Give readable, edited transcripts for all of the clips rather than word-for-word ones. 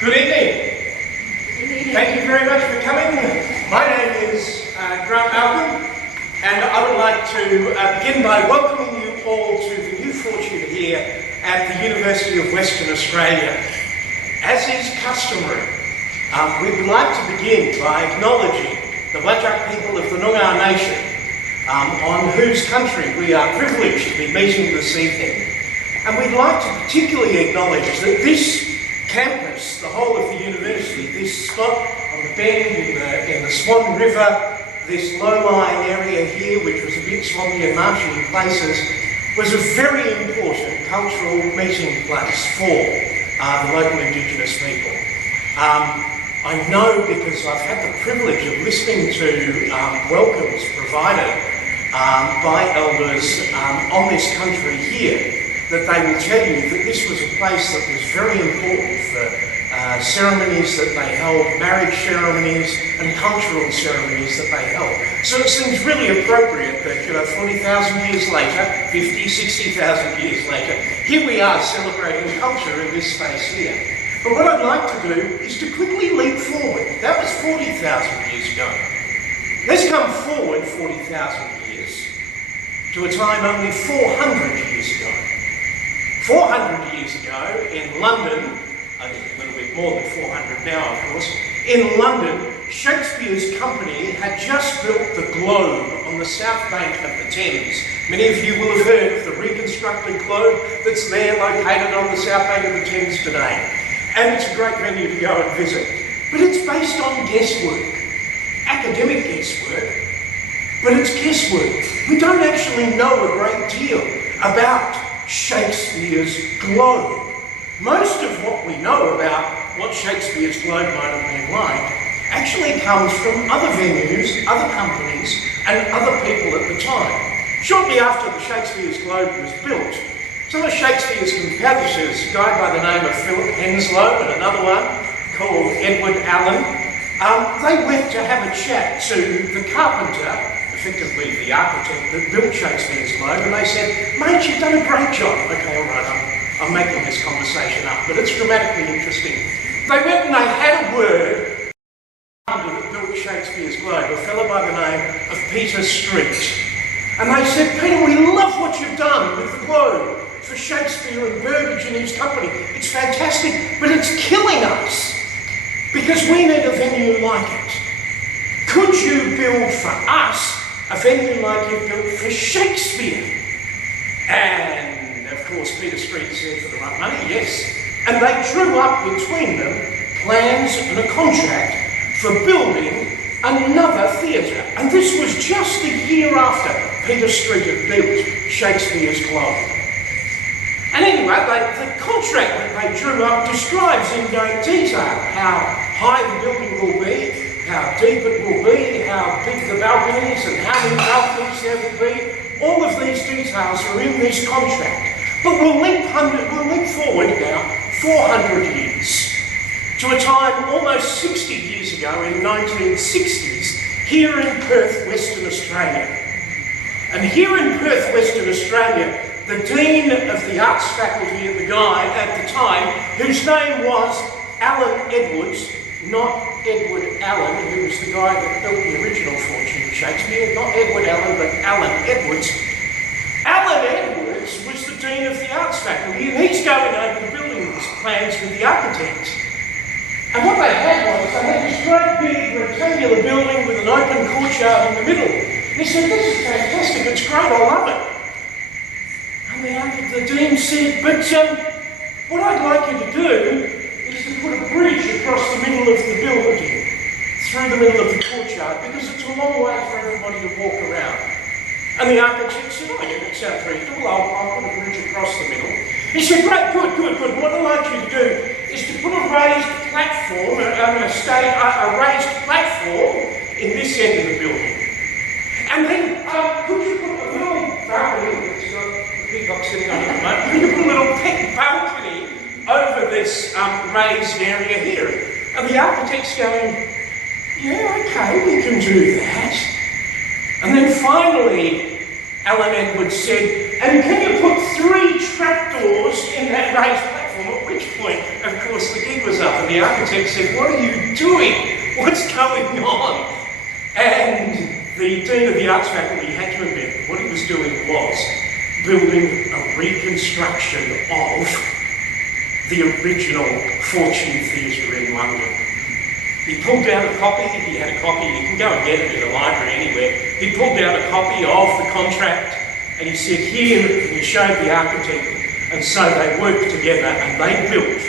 Good evening. Thank you very much for coming. My name is Grant Malcolm, and I would like to begin by welcoming you all to the new fortune here at the University of Western Australia. As is customary, we would like to begin by acknowledging the Whadjuk people of the Noongar Nation, on whose country we are privileged to be meeting this evening. And we'd like to particularly acknowledge that this campus, the whole of the university, this spot on the bend in the Swan River, this low-lying area here, which was a bit swampy and marshy in places, was a very important cultural meeting place for the local Indigenous people. I know because I've had the privilege of listening to welcomes provided by elders on this country here, that they will tell you that this was a place that was very important for ceremonies that they held, marriage ceremonies and cultural ceremonies that they held. So it seems really appropriate that 40,000 years later, 50, 60,000 years later, here we are celebrating culture in this space here. But what I'd like to do is to quickly leap forward. That was 40,000 years ago. Let's come forward 40,000 years to a time only 400 years ago. 400 years ago in London, I think a little bit more than 400 now of course, in London, Shakespeare's company had just built the Globe on the south bank of the Thames. Many of you will have heard of the reconstructed Globe that's there located on the south bank of the Thames today. And it's a great venue to go and visit. But it's based on guesswork, academic guesswork, but it's guesswork. We don't actually know a great deal about Shakespeare's Globe. Most of what we know about what Shakespeare's Globe might have been like actually comes from other venues, other companies, and other people at the time. Shortly after the Shakespeare's Globe was built, some of Shakespeare's competitors, a guy by the name of Philip Henslowe and another one called Edward Allen, they went to have a chat to the carpenter, effectively the architect that built Shakespeare's Globe, and they said, "Mate, you've done a great job." Okay, all right, I'm making this conversation up, but it's dramatically interesting. They went and they had a word that built Shakespeare's Globe, a fellow by the name of Peter Street. And they said, "Peter, we love what you've done with the Globe for Shakespeare and Burbage and his company. It's fantastic, but it's killing us because we need a venue like it. Could you build for us a venue like you built for Shakespeare?" And of course Peter Street said, "For the right money, yes." And they drew up between them plans and a contract for building another theatre. And this was just a year after Peter Street had built Shakespeare's Globe. And anyway, the contract that they drew up describes in great detail how high the building will be, how deep it will be, how big the balconies and how many balconies there will be. All of these details are in this contract. But we'll leap forward now 400 years to a time almost 60 years ago in 1960s here in Perth, Western Australia. And here in Perth, Western Australia, the Dean of the Arts Faculty at the time, whose name was Alan Edwards, not Edward Allen, who was the guy that built the original Fortune of Shakespeare, not Edward Allen, but Alan Edwards. Alan Edwards was the Dean of the Arts Faculty, and he's going over the building plans with the architect. And what they had this great big rectangular building with an open courtyard in the middle. And he said, "This is fantastic, it's great, I love it." And the Dean said, "But what I'd like you to do is to put a bridge across the middle of the building, through the middle of the courtyard, because it's a long way for everybody to walk around." And the architect said, "Oh yeah, that sounds reasonable, I'll put a bridge across the middle." He said, "Great, good. What I'd like you to do is to put a raised platform, a raised platform in this end of the building. And then could you put a little balcony," it's got the peacock sitting on it at the moment, "could you put a little balcony over this raised area here?" And the architect's going, "Yeah, okay, we can do that." And then finally, Alan Edwards said, "And can you put 3 trapdoors in that raised platform?" platform, at which point, of course, the gig was up and the architect said, "What are you doing? What's going on?" And the Dean of the Arts Faculty had to admit that what he was doing was building a reconstruction of the original Fortune Theatre in London. He pulled down a copy, he had a copy, you can go and get it in a library anywhere. He pulled down a copy of the contract and he said, "Here," and he showed the architect. And so they worked together and they built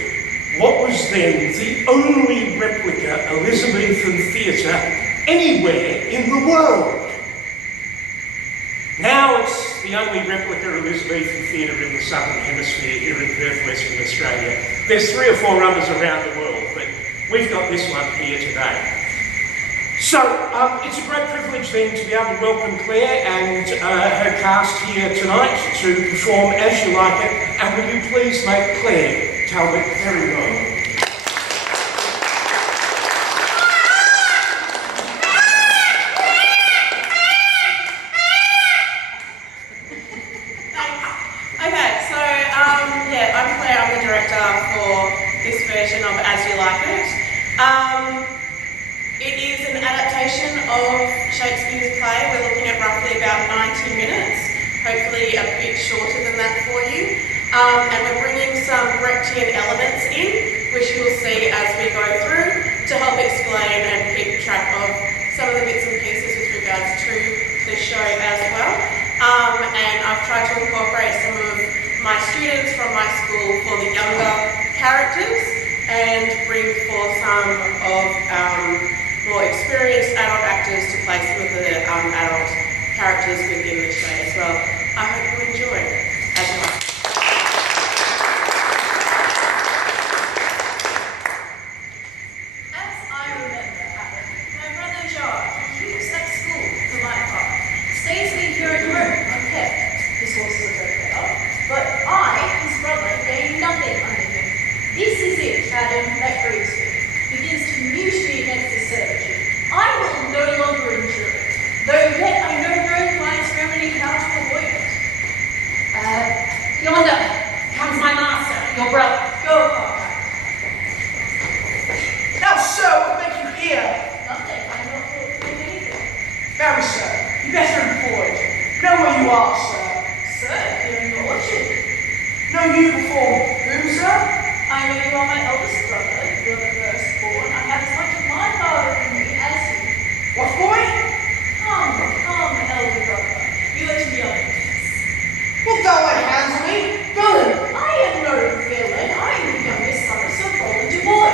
what was then the only replica Elizabethan theatre anywhere in the world. Now it's the only replica Elizabethan theatre in the Southern Hemisphere here in Perth, Western Australia. There's 3 or 4 others around the world, but we've got this one here today. So it's a great privilege then to be able to welcome Claire and her cast here tonight to perform As You Like It. And will you please make Claire Talbot very well? I'm Claire, I'm the director for this version of As You Like It. It is an adaptation of Shakespeare's play. We're looking at roughly about 90 minutes, hopefully a bit shorter than that for you. And we're bringing some Brechtian elements in, which you'll see as we go through, to help explain and keep track of some of the bits and pieces with regards to the show as well. And I've tried to incorporate some of my students from my school for the younger characters and bring forth some of more experienced adult actors to play some of the adult characters within the show as well. I hope you enjoy As You Like. As I remember, Adam, my brother George, he was at school for my part, stays me here in the room unkept. His horses are very well, but I, his brother, gain nothing under him. This is it, Adam, that grieves me. Begins to muse me against the servitude. I will no longer endure it, though yet I know no wise remedy how to avoid it. Yonder comes my master, your brother. Go, Parker. Now, sir, what make you here? Nothing, I'm not doing anything. Very, sir. You better employed. Know where you are, sir. Sir, you're in the orchard. Know you before whom, sir? I know you are my eldest brother, you're the firstborn. I have as much of my father in me as you. What boy? Come, elder brother. You are too young. Well, don't lay hands on me. Villain! I am no villain. I am the youngest son of Sir Roland de Bois.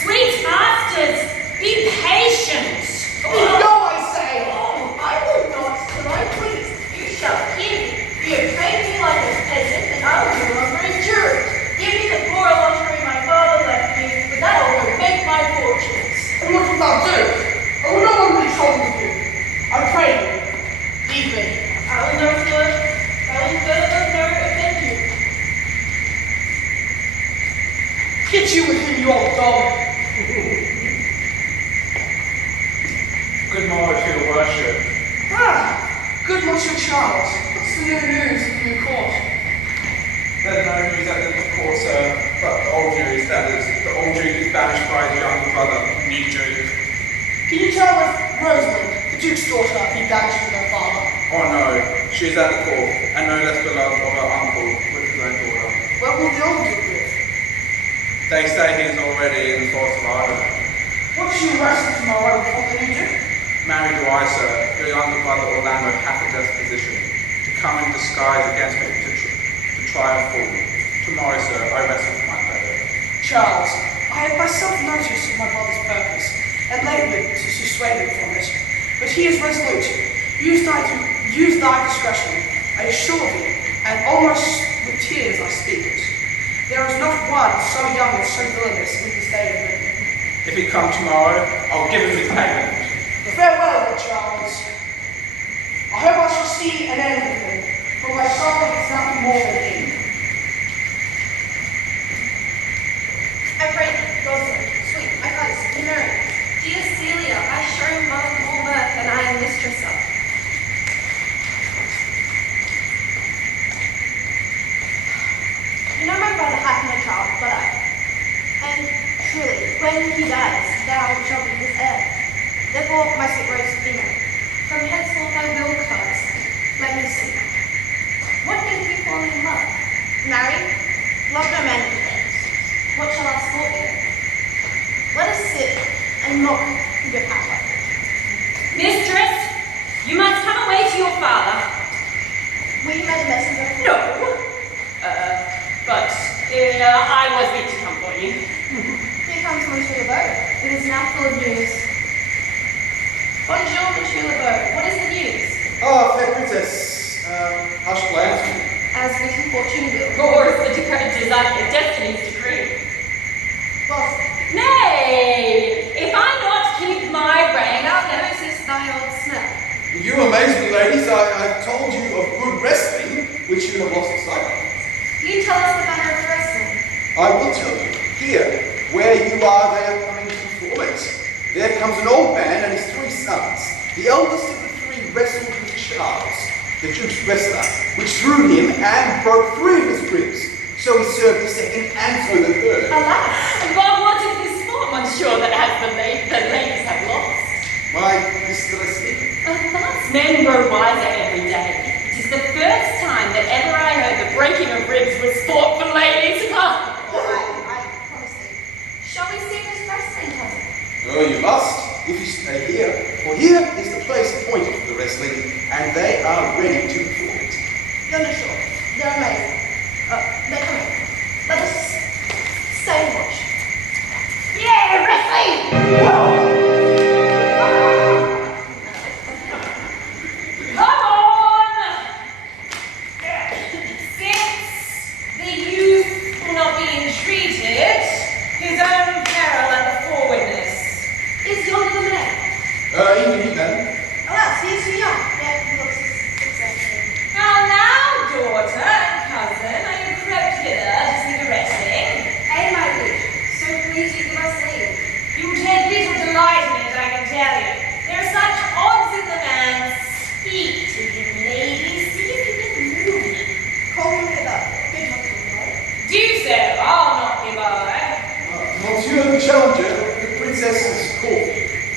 Sweet masters, be patient. Go, I say! Oh, I will not till I please. You shall hear me. You have trained me like a peasant, and I will no longer endure it. Give me the poor lottery my father left me, but that I will make my fortunes. And what wilt thou do? I will no longer be troubled with you. I pray you, leave me. I will no further offend you. Get you with him, you old dog. Good morrow to your worship. Ah, good Monsieur Charles. What's the new news in your court? There's no news at the court, sir, but the old news, that is, the old Duke is banished by his younger brother, new Duke. Can you tell if Rosamond, the Duke's daughter, be banished with her father? Oh no, she is at the court, and no less beloved of her uncle with his own daughter. Where will the old Duke live? They say he is already in the forest of Ireland. What is you arrested tomorrow before the new Duke? Married to I, sir, your younger brother Orlando hath a disposition to come in disguise against me to try a fool. Tomorrow, sir, I rest with my pleasure. Charles, I have myself noticed of my brother's purpose, and laboured to dissuade him from it. But he is resolute. Use thy discretion, I assure thee, and almost with tears I speak it. There is not one so young and so villainous in this day of living. If he come tomorrow, I'll give him his payment. Farewell, good Charles. I hope I shall see an end of him, for my sorrow is nothing more than he. I pray thee, Rosalind, sweet, my goddess, be merry. Dear Celia, I show mother more mirth than I am mistress of. You know my brother when he dies, thou shalt be his heir. Therefore, my sweet rose, be merry. From henceforth I will cause. Let me see. What things we fall in love? Marry? Love no man in things. What shall our sport be? Let us sit and mock your power. Mistress, you must come away to your father. Will you make a messenger? No. But I was bid to come for you. Here comes Monsieur Lebeau. It is now full of news. Bonjour, Monsieur Lebeau. What is the news? Oh, fair princess, how shall I answer you? As little fortune will. Or is the destiny's decree? Well, Nay, if I not keep my rank, thou knowest thy old smell. You amaze me, ladies. I've told you of good wrestling, which you have lost sight of. You tell us the manner of wrestling. I will tell you. Here, where you are, they are coming to perform it. There comes an old man and his 3 sons. The eldest of the 3 wrestled with Charles, the Duke's wrestler, which threw him and broke 3 of his ribs. So he served the second and so the third. Alas! but what is this for, monsieur, that has the ladies have lost? My mistress. Alas, men grow wiser every day. It is the first time that ever I heard the breaking of ribs was sport for ladies. I promise thee. Shall we see this wrestling, cousin? Oh, you must, if you stay here. For here is the place appointed for the wrestling, and they are ready to perform it. Yonder shore. They're amazing. They're coming. Let us stay and watch. Yeah, wrestling! Come on! Since the youth will not be entreated, his own peril and the forwardness. Is yonder the man? Indeed, then. Alas, he is too young. Yet he looks exactly. Now, daughter and cousin, are you crept hither to see the wrestling? Hey, my liege. So please you give us leave. You take little delight in it, I can tell you. There are such odds in the man. Speak to him, ladies. See if you can move him. Call him hither. Good hunting, right? Do so, I'll not be by. Monsieur the Challenger, the princess's call.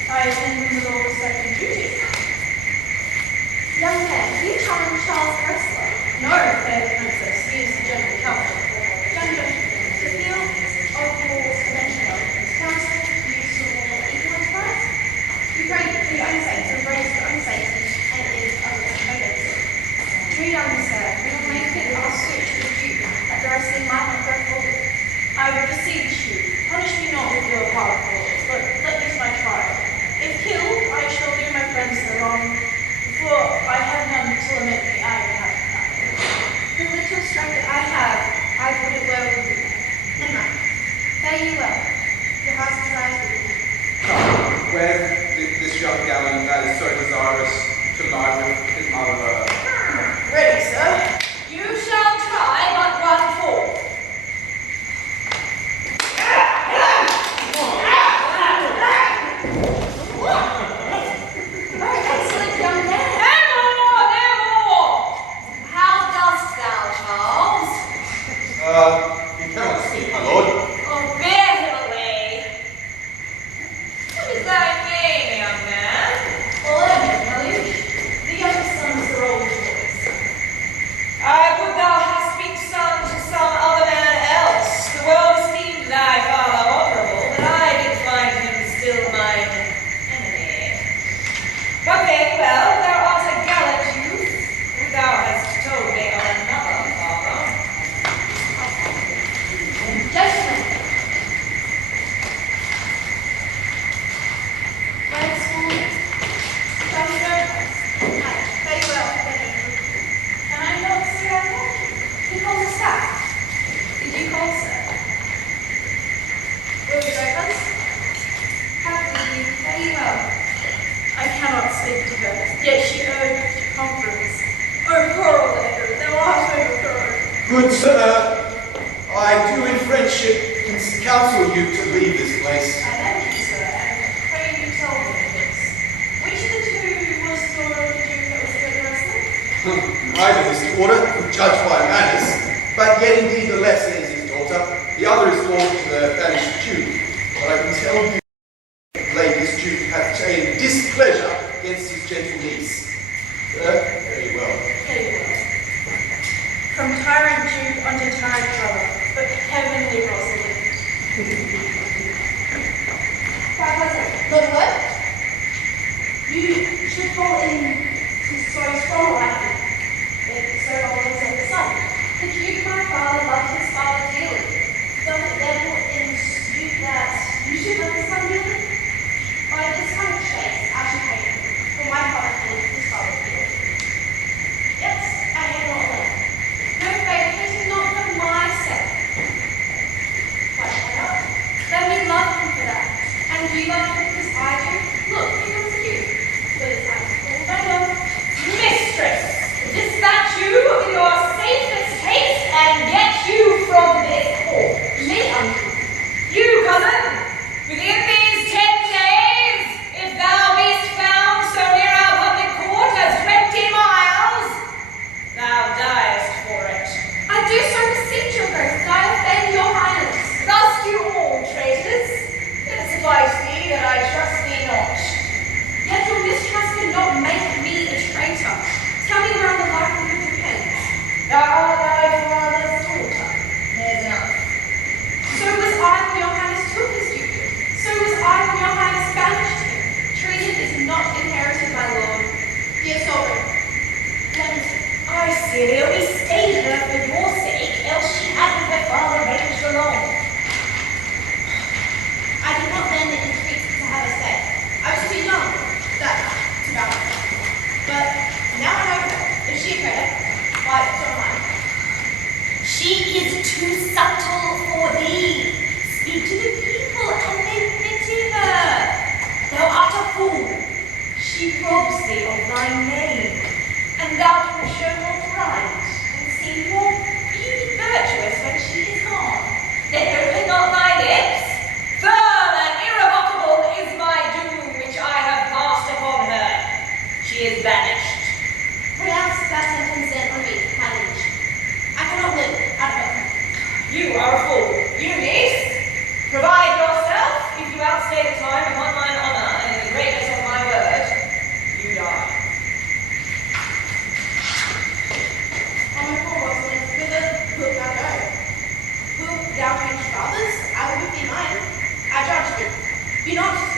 I attend him with all respect and duty. Young man, do you challenge Charles the wrestler? No, fair princess. He is the general counsel. General, the field of war's conventional. Counsel, useful, equal enterprise? We pray for your own sakes, embrace your own safety, and it is others' motives. Dear young sir, we will make it our suit to the Duke that the wrestling might not go forward. I would beseech you, punish me not with your hard laws, but let this my trial. If killed, I shall do my friends the wrong, for I have none to lament me, I have none. The little strength that I have, I put it well with you. And mine. Fare you well. Your heart's desires with you. Come, where this young gallant that is so desirous to lie with his mother. Ready, sir. You shall try but one fall. Very excellent, young man. No more! How dost thou, Charles? You cannot speak, my lord. Oh, bear him away. What is thy name, young man? Well, my liege. The youngest sons are old boys. I would thou hast been son to some other man else. The world esteemed thy father honorable, but I did find him still mine enemy. But very well, thou art a gallant youth, who thou hast told me of another father. Gentlemen. Where's school? Come here. Hi. Very well. Can I not see that one? He calls us back. Did you call, sir? Will you go first? Happily, very well. I cannot speak to her, yet she urged conference. Oh, poor old Edgar, thou art overthrown. Good sir, I do in friendship counsel you to leave this place. I thank you, sir, and pray you tell me this. Which of the two was the daughter of the Duke that was the other wrestler? Neither is the order, judged by manners, but yet indeed the lesser is his daughter. The other is lord to the banished Duke. But I can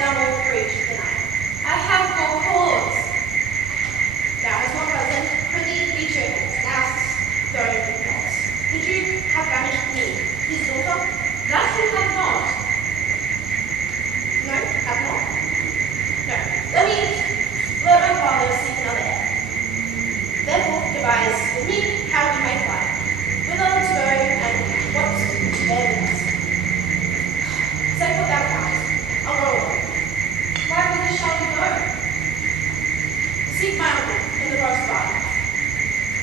thou more courage than I. I have more cause. Thou hast more cousin, prithee be cheerful. Now, though not. Could you have banished me, his daughter? That you have not. No, have not. No. Let my father seek another heir. Therefore, devise with me how we may fly. Whither to go and what to bear with us. Say what thou canst. I'll go along. Why whither shall we go? Seek my uncle in the roast garden.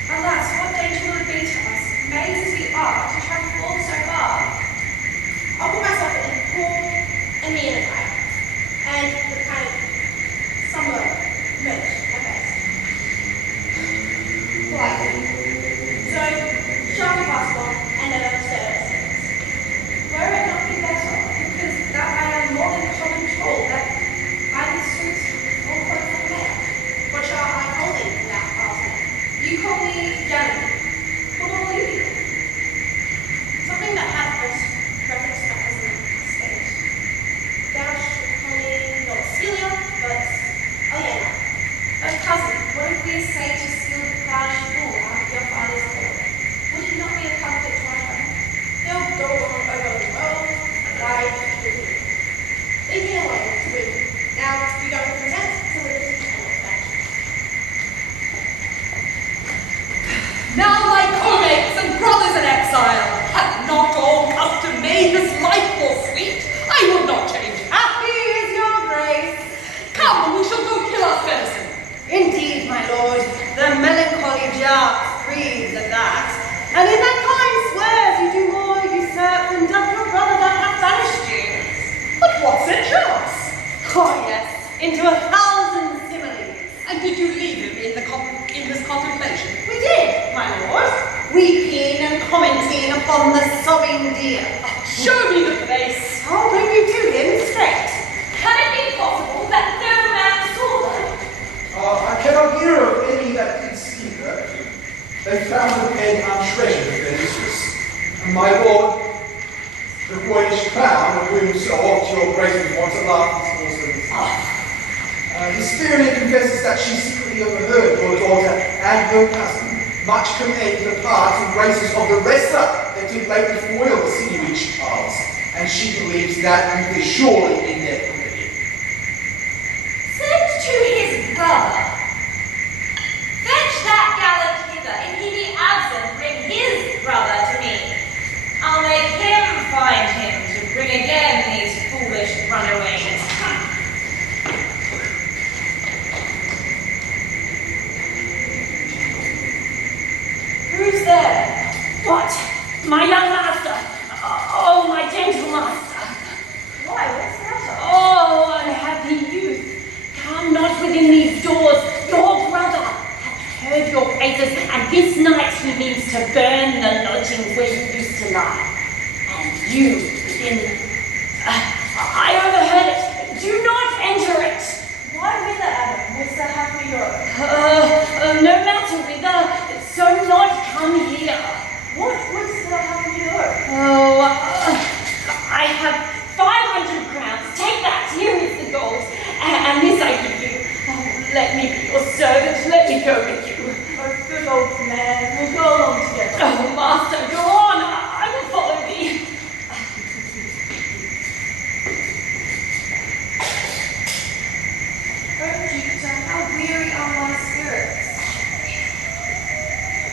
Alas, what danger will it be to us, maids as we are, to travel all so far? I'll put myself in Paul and me in a kite, and the kind of summer merch at best. Politely. So, shall we pass along and never stay at us? Were it not be better, because that I am more than common told that I can suit all clothes of man. What shall I call thee, thou asked me? You call me Janet. What will you be? Something that hath reference to my cousin stage. Thou should call me not Celia, but Aliena. But cousin, what if we say to steal the proud fool out of your father's court? Would it not be a comfort to our home? They'll go on over the world, and I will do. Leave me alone to read. Now, you don't consent to live and look back. Now my co-mates and brothers in exile, hath not all custom made this life more sweet? I would not change. Happy is your grace. Come, we shall go kill our venison. Indeed, my lord, the melancholy Jacques breathes at that. And in that kind swears you do more usurp than doth your brother that hath banished you. But what's it, Jacques? Oh yes, into 1,000 similes. And did you leave him in this contemplation? We did, my lord, weeping and commenting upon the sobbing deer. Show me the place. I'll bring you to him straight. Can it be possible that no man saw them? I cannot hear of any that did see her. They found the bed untreasured of their mistress. And my lord, the boyish clown, of whom so oft your grace was wont to laugh, is also his eye. Historia confesses that she secretly overheard your daughter and her cousin much commend the parts and graces of the wrestler that did lately foil the sinewy Charles, and she believes that youth is surely in their company. Send to his brother. Fetch that gallant hither. If he be absent, bring his brother to me. I'll make him find him to bring again these foolish runaways. Who's there? What? My young master. Oh, my gentle master. Why, what's the matter? Oh, unhappy youth. Come not within these doors. Your brother hath heard your praises, and this night he means to burn the lodgings where you used to lie. And you within... I overheard it. Do not enter it. Why whither, Adam? Wouldst thou have me go? No matter whither, so not come here. What wouldst thou have me go? Oh, I have 500 crowns. Take that. Here is the gold. And this I give you. Oh, let me be your servant. Let me go with you. Oh, good old man. We'll go along together. Oh, master, go on. I will follow thee. Oh, Jupiter, how weary are my spirits.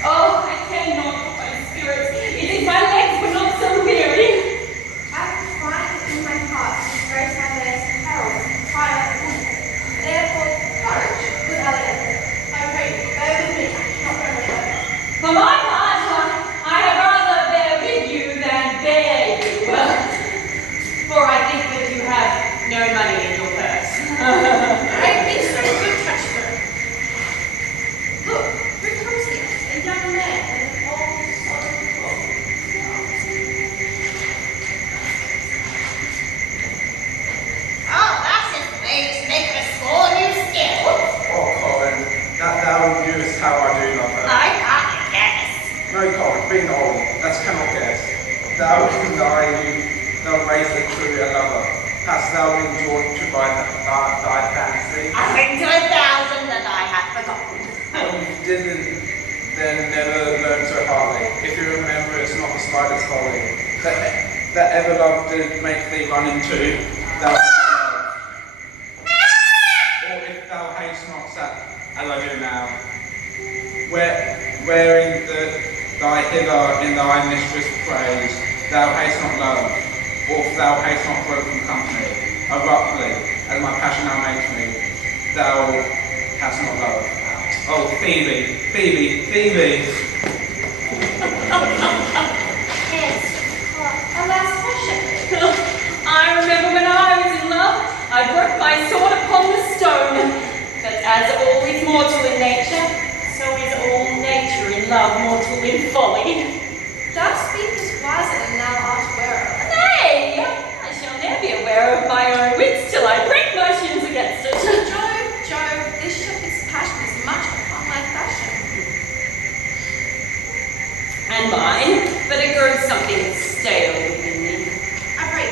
Oh, I care not for my spirits. It is my legs were not so weary. I can find it in my heart to disgrace my bears and perils and triumph and wonder. Therefore, courage, good Aliena. I pray you, bear with me. Not very much better. For my part, I had rather bear with you than bear you. For I think that you have no money in your purse. I've been so good, Touchstone. Look, who comes here? A young man in an old solid cloak. Oh, that's his way to make her score new skill. Oh, Colin, that thou viewest how I do love her. I can't guess. No, Colin, being old, that cannot guess. Thou can lie, thou raise the true a lover. hast thou been taught to by thy fancy? I think to 1,000 that I have forgotten. What you didn't then never learn so hardly. If you remember, it's not the slightest folly. That ever love did make thee run into, thou or if thou haste not sat, as I do now, wearing thy hither in thy mistress' praise, thou haste not love, or if thou haste not broken company, abruptly, as my passion now makes me, thou hast not love. Oh, Phoebe, Phoebe, Phoebe! Yes, a last question. I remember when I was in love, I broke my sword upon the stone. But as all is mortal in nature, so is all nature in love mortal in folly. Thou speakest wiser than thou art aware of. Nay, I shall ne'er be aware of my own wits till I break my shins against it. Jove, this shepherd's passion is much upon my fashion. And mine, but it grows something stale within me. I pray,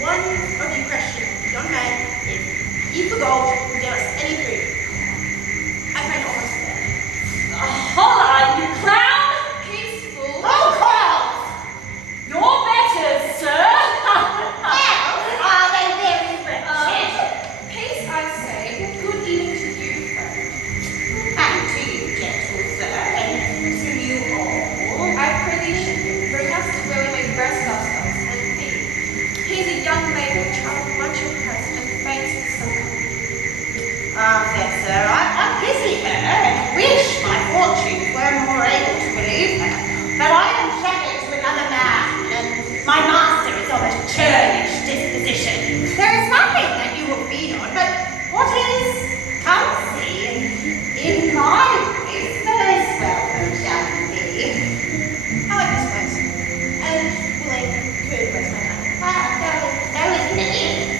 one of you question, young man, if you for gold will give us any food. I pray almost there. Holla, you clown! Peaceful. Oh, clouds! You're better, sir! Well, are they very wretched? Peace, I say. Good evening to you, friend. And to you, gentle sir, and to you all. I pray thee, shepherd, bring us to where we may rest ourselves and feed. He is a young maiden, child much impressed and faint with some company. Ah, fair sir, I pity her and wish my fortune were more able to relieve her. But I am shepherd to another man, and my master is of a churlish disposition. There is nothing that you will feed on, but what is currency in my place, most welcome shall be. I like this place. And willing could waste my time. That was me.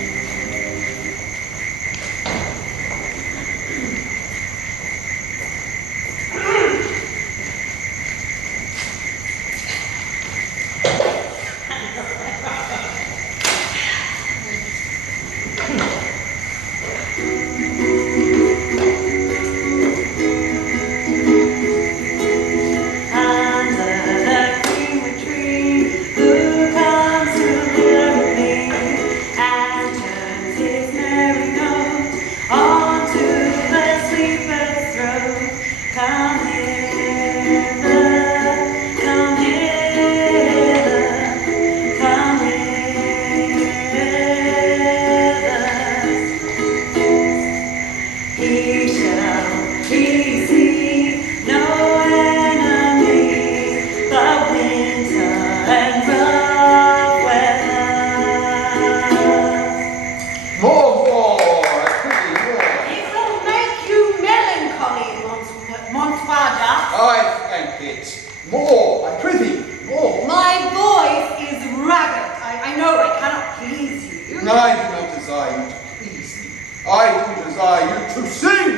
I do not desire you to please me. I do desire you to sing.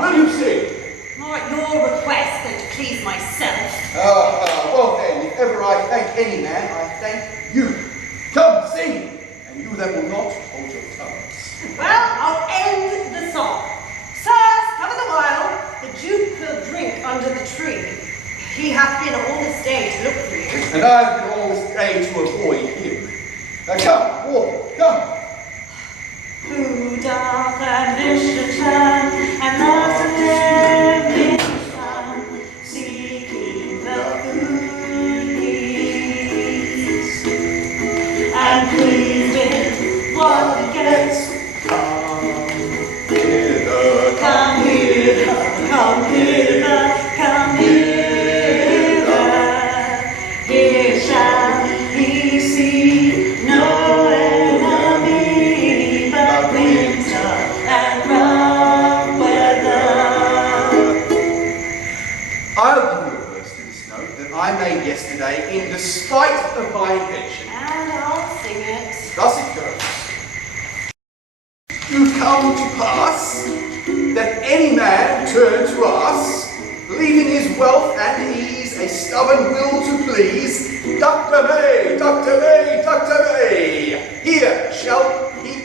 Will you sing? More at your request than to please myself. Well then, if ever I thank any man, I thank you. Come, sing, and you that will not, hold your tongues. Well, I'll end the song. Sirs, come a while. The Duke will drink under the tree. He hath been all this day to look for you. And I've been all this day to avoid him. Come, water, come. Who doth ambition turn and loves a living sun, seeking the good peace, and pleased with what he gets. Come hither, come hither, come hither. Here shall he see no enemy but winter and rough weather. I'll give you a verse to this note that I made yesterday in despite of my intention. And I'll sing it. Thus it goes. You come to pass that any man turn to us, leaving his wealth and ease, a stubborn will to please. Dr. May, Dr. May, Dr. May, here shall he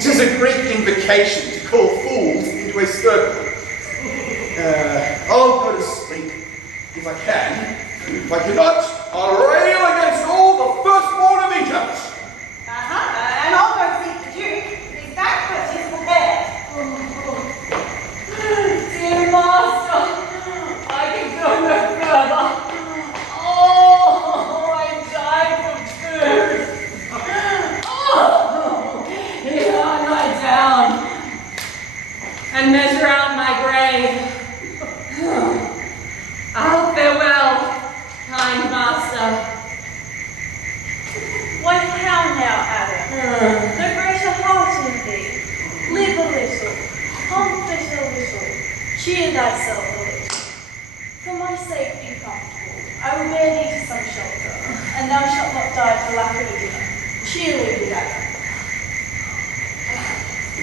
'Tis a Greek invocation to call fools into a circle. I'll go to sleep if I can. If I cannot, I'll rail against all the firstborn of Egypt. And I'll go seek the Duke. His banquet is prepared. Dear master, I can go no further. Oh, I die from thirst. Oh, here I lie down and measure out my grave. Farewell, kind master. Why, how now, Adam? No greater heart in thee. Live a little, comfort a little, cheer thyself a little. For my sake be comfortable. I will bear thee to some shelter, and thou shalt not die for lack of a dinner. Cheerly be that.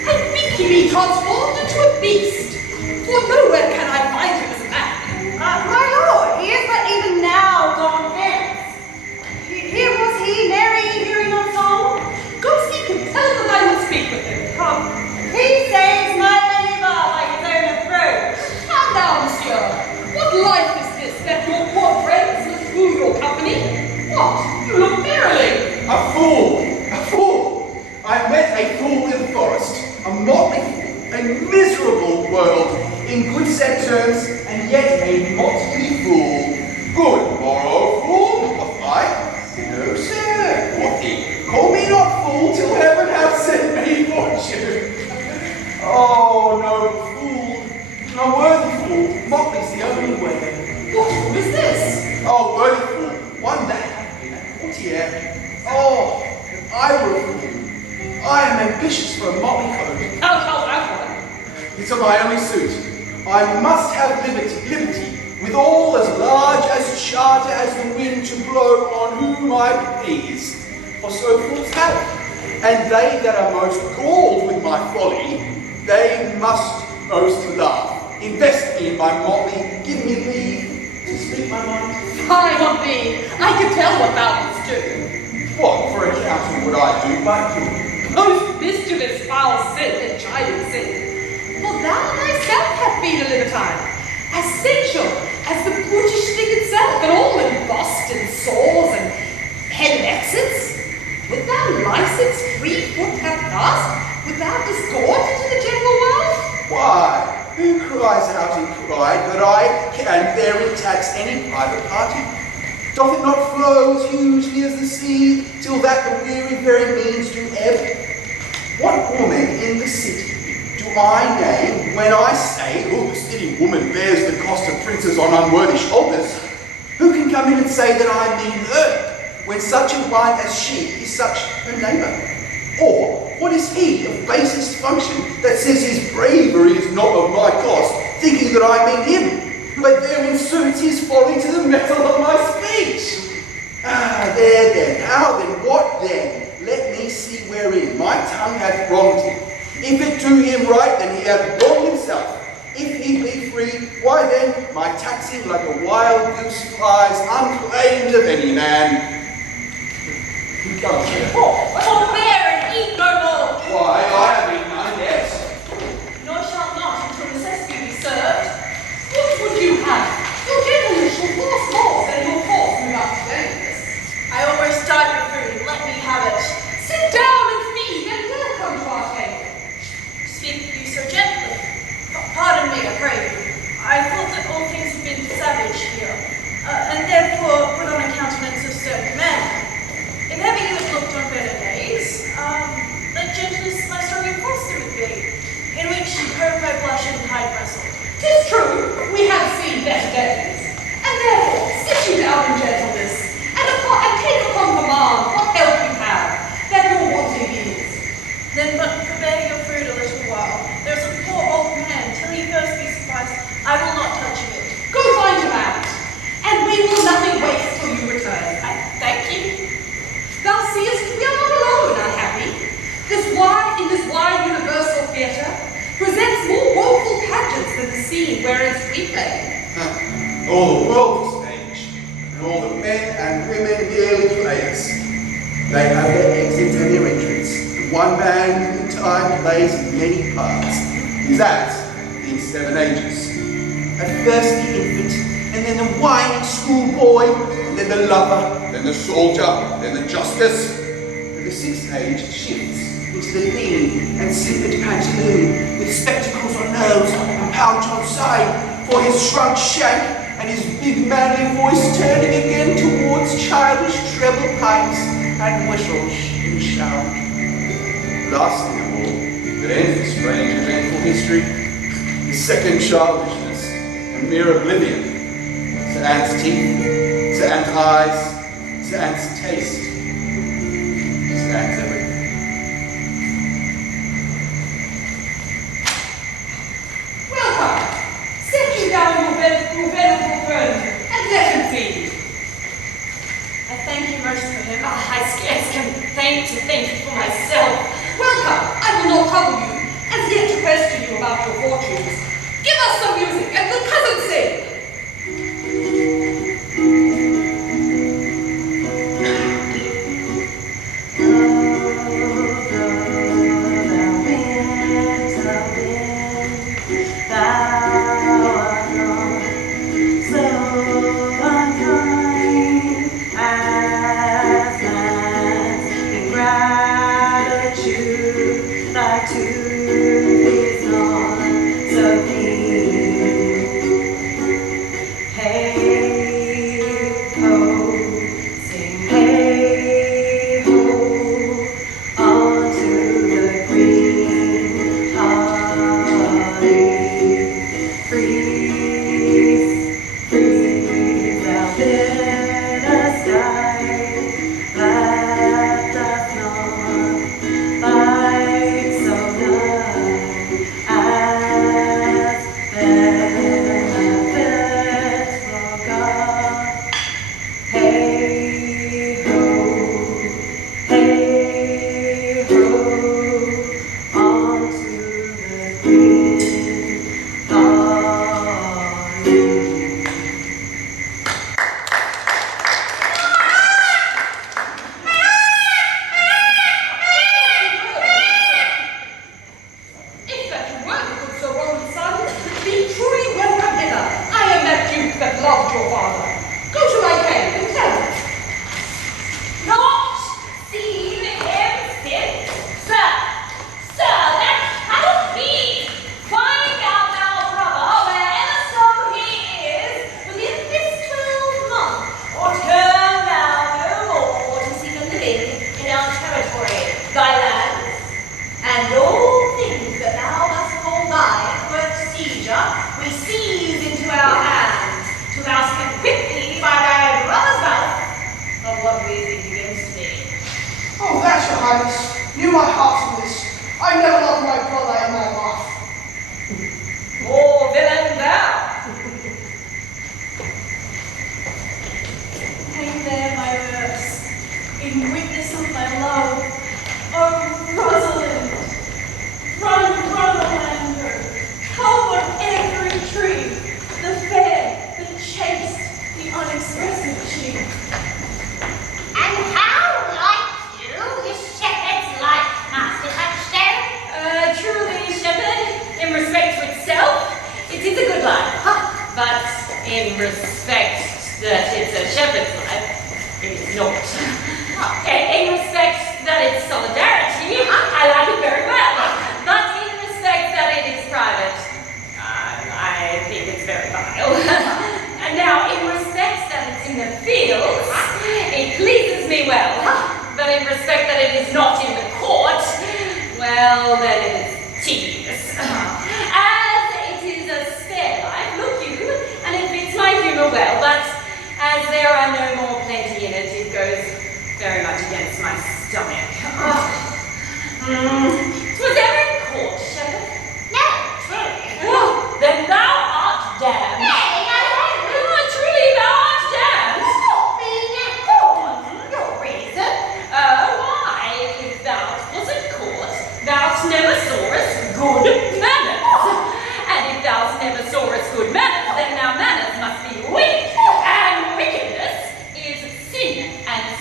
I think he be transformed into a beast, for nowhere can I find him as a man. My lord, he is but even now gone hence. Here was he, merry, hearing of song. Go seek him, tell him that I will speak with him. Come. He saves my believer like his own approach. Come now, monsieur. What life is this that your poor friends must food your company? What? You look merrily. A fool! A fool! I met a fool in the forest. A motley fool. A miserable world. In good set terms, and yet a motley fool. Good morrow, fool, quoth I. No, sir, quoth he. Call me not fool till heaven hath sent me fortune. Oh, no, fool. A worthy fool. Motley's the only way. What fool is this? Oh, worthy fool. One that hath been a courtier. Oh, if I were a fool. I am ambitious for a motley coat. How, It's of my only suit. I must have liberty, with all as large as charter as the wind to blow on whom I please. For so fools have. And they that are most galled with my folly, they must most laugh. Invest me in my motley, give me leave to speak my mind. Fie on thee. I can tell what thou wouldst do. What for accounting would I do but you? Most mischievous foul sin and chiding sin. For thou thyself hast been a libertine, as sensual as the brutish thing itself, and all embossed in sores and head exits. Would thou license free foot have passed? Would thou disgorge into the general world? Why, who cries out in pride that I can therein tax any private party? Doth it not flow as hugely as the sea, till that the weary very means do ebb? What woman in the city do I name when I say, oh, the city woman bears the cost of princes on unworthy shoulders? Who can come in and say that I mean her, when such a one as she is such her neighbour? Or what is he of basest function that says his bravery is not of my cost, thinking that I mean him, but therein suits his folly to the metal of my speech? Ah, there then, how then, what then? Let me see wherein my tongue hath wronged him. If it do him right, then he hath wronged himself. If he be free, why then, my taxing like a wild goose flies unclaimed of any man. Come here. Forbear and eat no more. Why, I have eaten none yet. Nor shall not until necessity be served. What would you have? Your gentleness shall force more than your force without cleanliness. I almost died for food. Let me have it. Sit down and feed, and we'll come to our table. Speak you so gently. Pardon me, I pray you. I thought that all things had been savage here, and therefore put on a countenance of stern command. If ever you had looked on better days, let gentleness my strong impostor would be, in which hope I blush and hide myself. 'Tis true, we have seen better days, and therefore sit you down in gentleness, and take upon command what help you have, that your wanting is. Then but forbear your food a little while. There's a poor old man, till he first be sufficed, I will not touch of it. Go find him out, and we will nothing waste till you return. I thank you. Thou seest, we are not alone, unhappy. This wide universal theatre presents more woeful pageants than the scene wherein we play. All the world is stage, and all the men and women merely players. They have their exits and their entrance. One band in time plays many parts. His acts being 7 ages. A thirsty infant, and then the whining schoolboy, and then the lover, then the soldier, then the justice. And the 6th age shifts into the lean and slippered pantaloon, with spectacles on nose and pouch on side, for his shrunk shape and his big manly voice turning again towards childish treble pipes and whistles in shout. Last thing of all, that ends this strange eventful history, is second childishness and mere oblivion. Sir Anne's teeth, Sir Anne's eyes, Sir Anne's taste, Sir Anne's everything. Welcome. Set you down your venerable friend and let him feed. I thank you most for him. I scarce can think for myself. Welcome. I will not trouble you, as yet to question you about your fortunes. Give us some music and the cousin sing.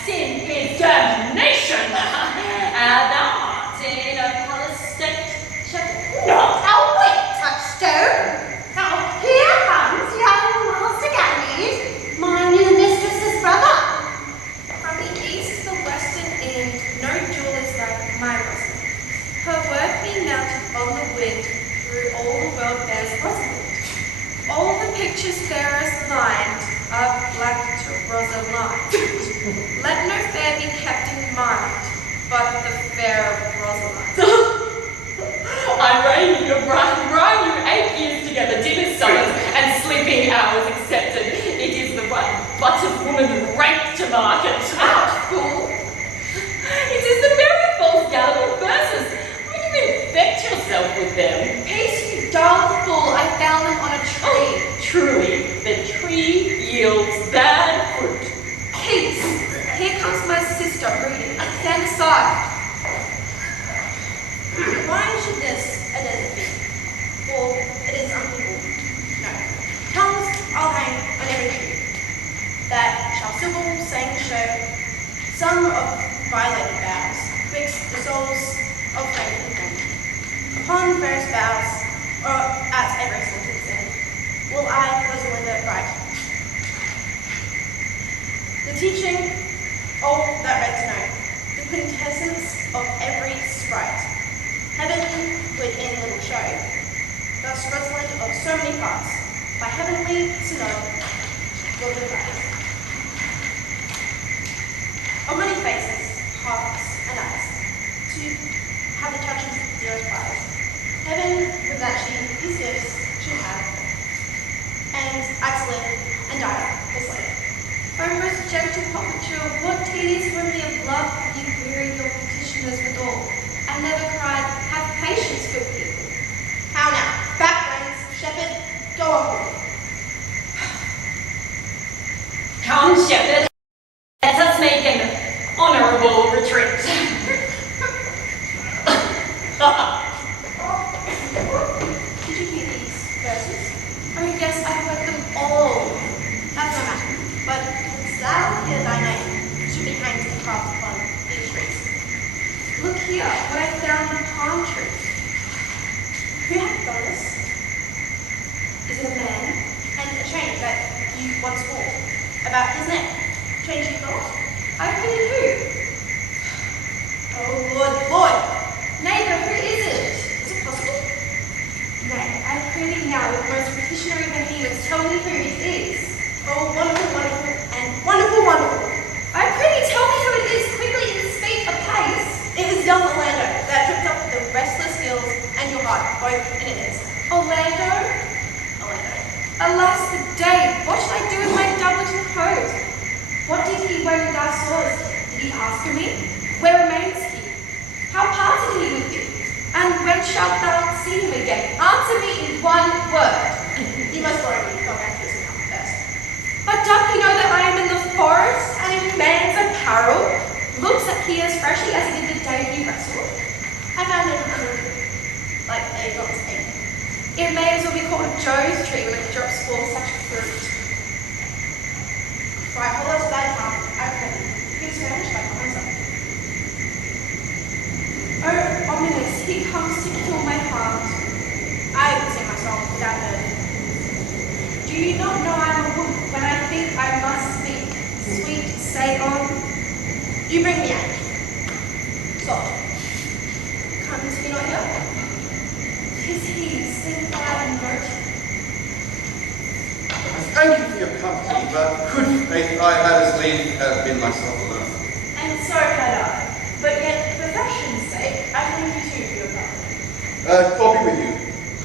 Sin is damnation. Thou art in a Rosamond. Let no fair be kept in mind, but the fair Rosamond. I rhyme you 8 years together, dinner summers and sleeping hours accepted. It is the right butt of woman raped to market. Out, fool! It is the very false gallop of verses. Why do you infect yourself with them? Peace, you dull fool! I found them on a tree. Truly, the tree yields bad fruit. Peace! Here comes my sister reading. Stand aside. Why should this a desert be? Or it is unpeopled? No. Tongues I'll hang on every tree that shall syllable, sing, show some of violated vows, twixt the souls of friend and friend. Upon fairest vows, or at every sentence end, will I, Rosalinda, write. The teaching, all that read to know, the quintessence of every sprite. Heaven within little show, thus Rosalind of so many parts, by heavenly synonym, will divide. Of many faces, hearts, and eyes, to have the touch of dearest prize. Heaven would that she these gifts should have, and I live and die the slave. O most gentle Pompature, what tedious remedy of love have you wearied your petitioners withal, and never cried, have patience with people? How now? Back, friends, shepherd, go on. Come, shepherd, let us make an honorable retreat. Did you hear these verses? Oh yes, I heard them all. That's no matter. But wouldst thou hear thy name should be hanged to the cross upon these trees? Look here, what I found in a palm tree. Who hath done this? Is it a man? And a chain that you once wore about his neck. Change you thought? I pity who? Oh Lord, Lord! Neighbour, who is it? Is it possible? Nay, I prithee now with most petitionary vehemence, tell me who it is. Oh, wonderful, wonderful, and wonderful, wonderful. I prithee tell me who it is, quickly and speak apace. It is young Orlando that tripped up the restless hills and your heart, both in an instant. Orlando? Orlando. Alas the day, what shall I do with my doublet and hose? What did he when thou sawest him? Did he ask of me? Where remains he? How parted he with thee? And when shalt thou see him again? Answer me in one word. You must already go back to his account first. But doth he know that I am in the forest and in man's apparel? Looks at he as freshly as he did the day he wrestled. I found it like a dog's egg. It may as well be called Joe's tree when it drops forth such fruit. Right, hold us that time. I reckon. He was vanished by the Oh, ominous, he comes to kill my heart. I can sing my song without burden. Do you not know I'm a woman when I think I must speak? Sweet, say on. You bring me out. Soft. Comes he not here? 'Tis he, sing by and note. Thank you for your company, but good faith I had as lief have been myself alone. And so had I. But yet, for fashion's sake, I thank you too for your company. God be with you.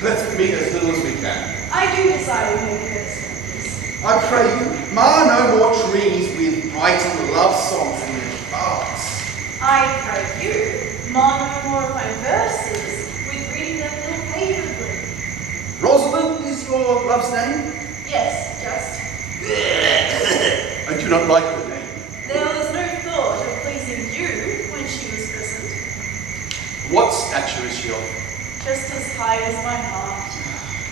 Let's meet as little as we can. I do decide we make this. I pray you, mar no more trees with writing love songs in your hearts. I pray you, mar no more of my verses with reading them ill-favourably. Rosalind is your love's name? Yes, just. I do not like the name. There was no thought of pleasing you when she was christened. What stature is she of? Just as high as my heart.